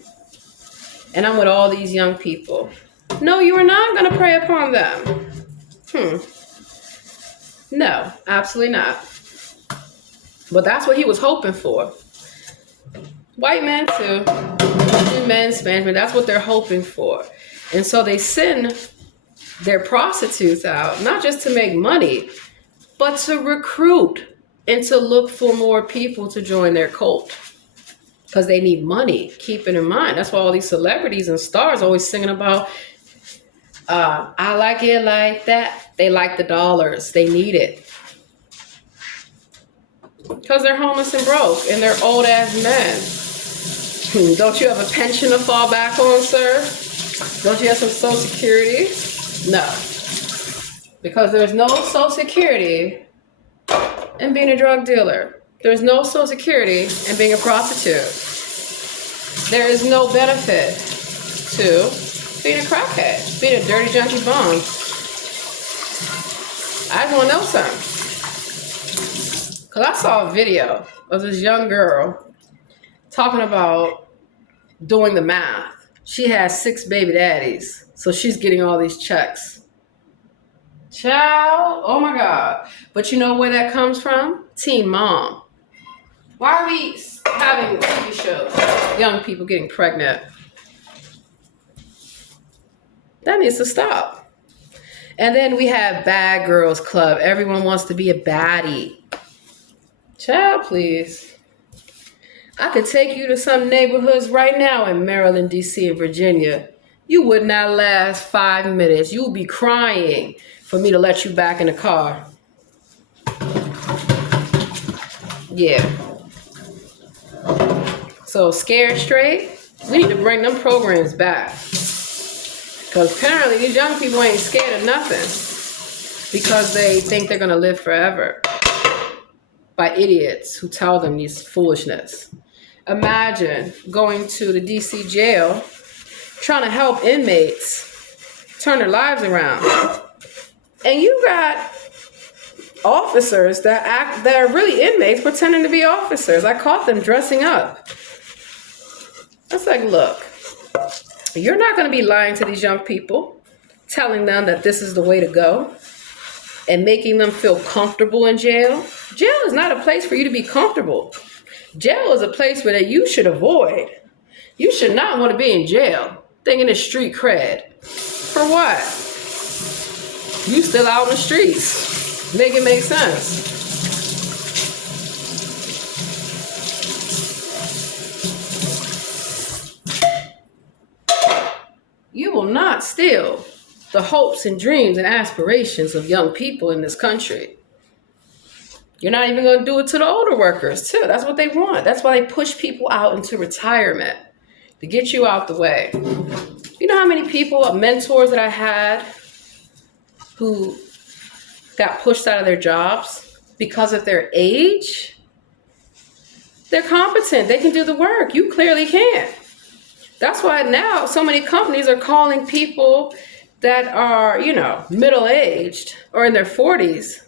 And I'm with all these young people. No, you are not going to prey upon them. No, absolutely not. But that's what he was hoping for. White men too. Men's management, that's what they're hoping for. And so they send their prostitutes out, not just to make money, but to recruit and to look for more people to join their cult. Because they need money, keep it in mind. That's why all these celebrities and stars are always singing about, I like it like that. They like the dollars. They need it. Because they're homeless and broke and they're old ass men. Don't you have a pension to fall back on, sir? Don't you have some Social Security? No. Because there's no Social Security in being a drug dealer. There's no Social Security in being a prostitute. There is no benefit to being a crackhead, being a dirty junkie bum. I just want to know something. Because I saw a video of this young girl talking about doing the math. She has 6 baby daddies, so she's getting all these checks. Child, oh my God. But you know where that comes from? Teen Mom. Why are we having TV shows, young people getting pregnant? That needs to stop. And then we have Bad Girls Club. Everyone wants to be a baddie. Child, please. I could take you to some neighborhoods right now in Maryland, D.C., and Virginia. You would not last 5 minutes. You would be crying for me to let you back in the car. Yeah. So Scared Straight, we need to bring them programs back. Because apparently these young people ain't scared of nothing because they think they're going to live forever by idiots who tell them these foolishness. Imagine going to the DC jail trying to help inmates turn their lives around. And you got officers that are really inmates pretending to be officers. I caught them dressing up. It's like, look, you're not going to be lying to these young people, telling them that this is the way to go and making them feel comfortable in jail. Jail is not a place for you to be comfortable. Jail is a place where that you should avoid. You should not want to be in jail thinking it's street cred. For what? You still out in the streets. Make it make sense. You will not steal the hopes and dreams and aspirations of young people in this country. You're not even going to do it to the older workers, too. That's what they want. That's why they push people out into retirement, to get you out the way. You know how many people, mentors that I had, who got pushed out of their jobs because of their age? They're competent. They can do the work. You clearly can't. That's why now so many companies are calling people that are, middle-aged or in their 40s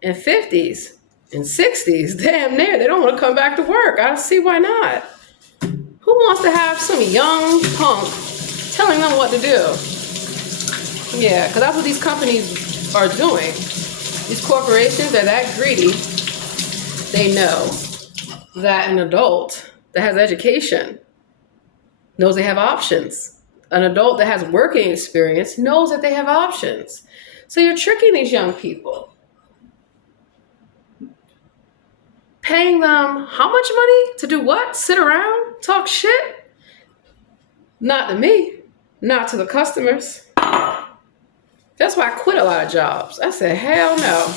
and 50s and 60s, damn near. They don't want to come back to work. I don't see why not. Who wants to have some young punk telling them what to do? Yeah, because that's what these companies are doing. These corporations are that greedy. They know that an adult that has education knows they have options. An adult that has working experience knows that they have options. So you're tricking these young people. Paying them how much money to do what? Sit around? Talk shit? Not to me. Not to the customers. That's why I quit a lot of jobs. I said, hell no.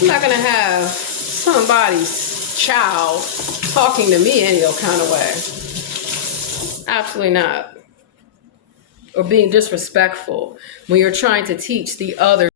I'm not going to have somebody's child talking to me any kind of way. Absolutely not. Or being disrespectful when you're trying to teach the other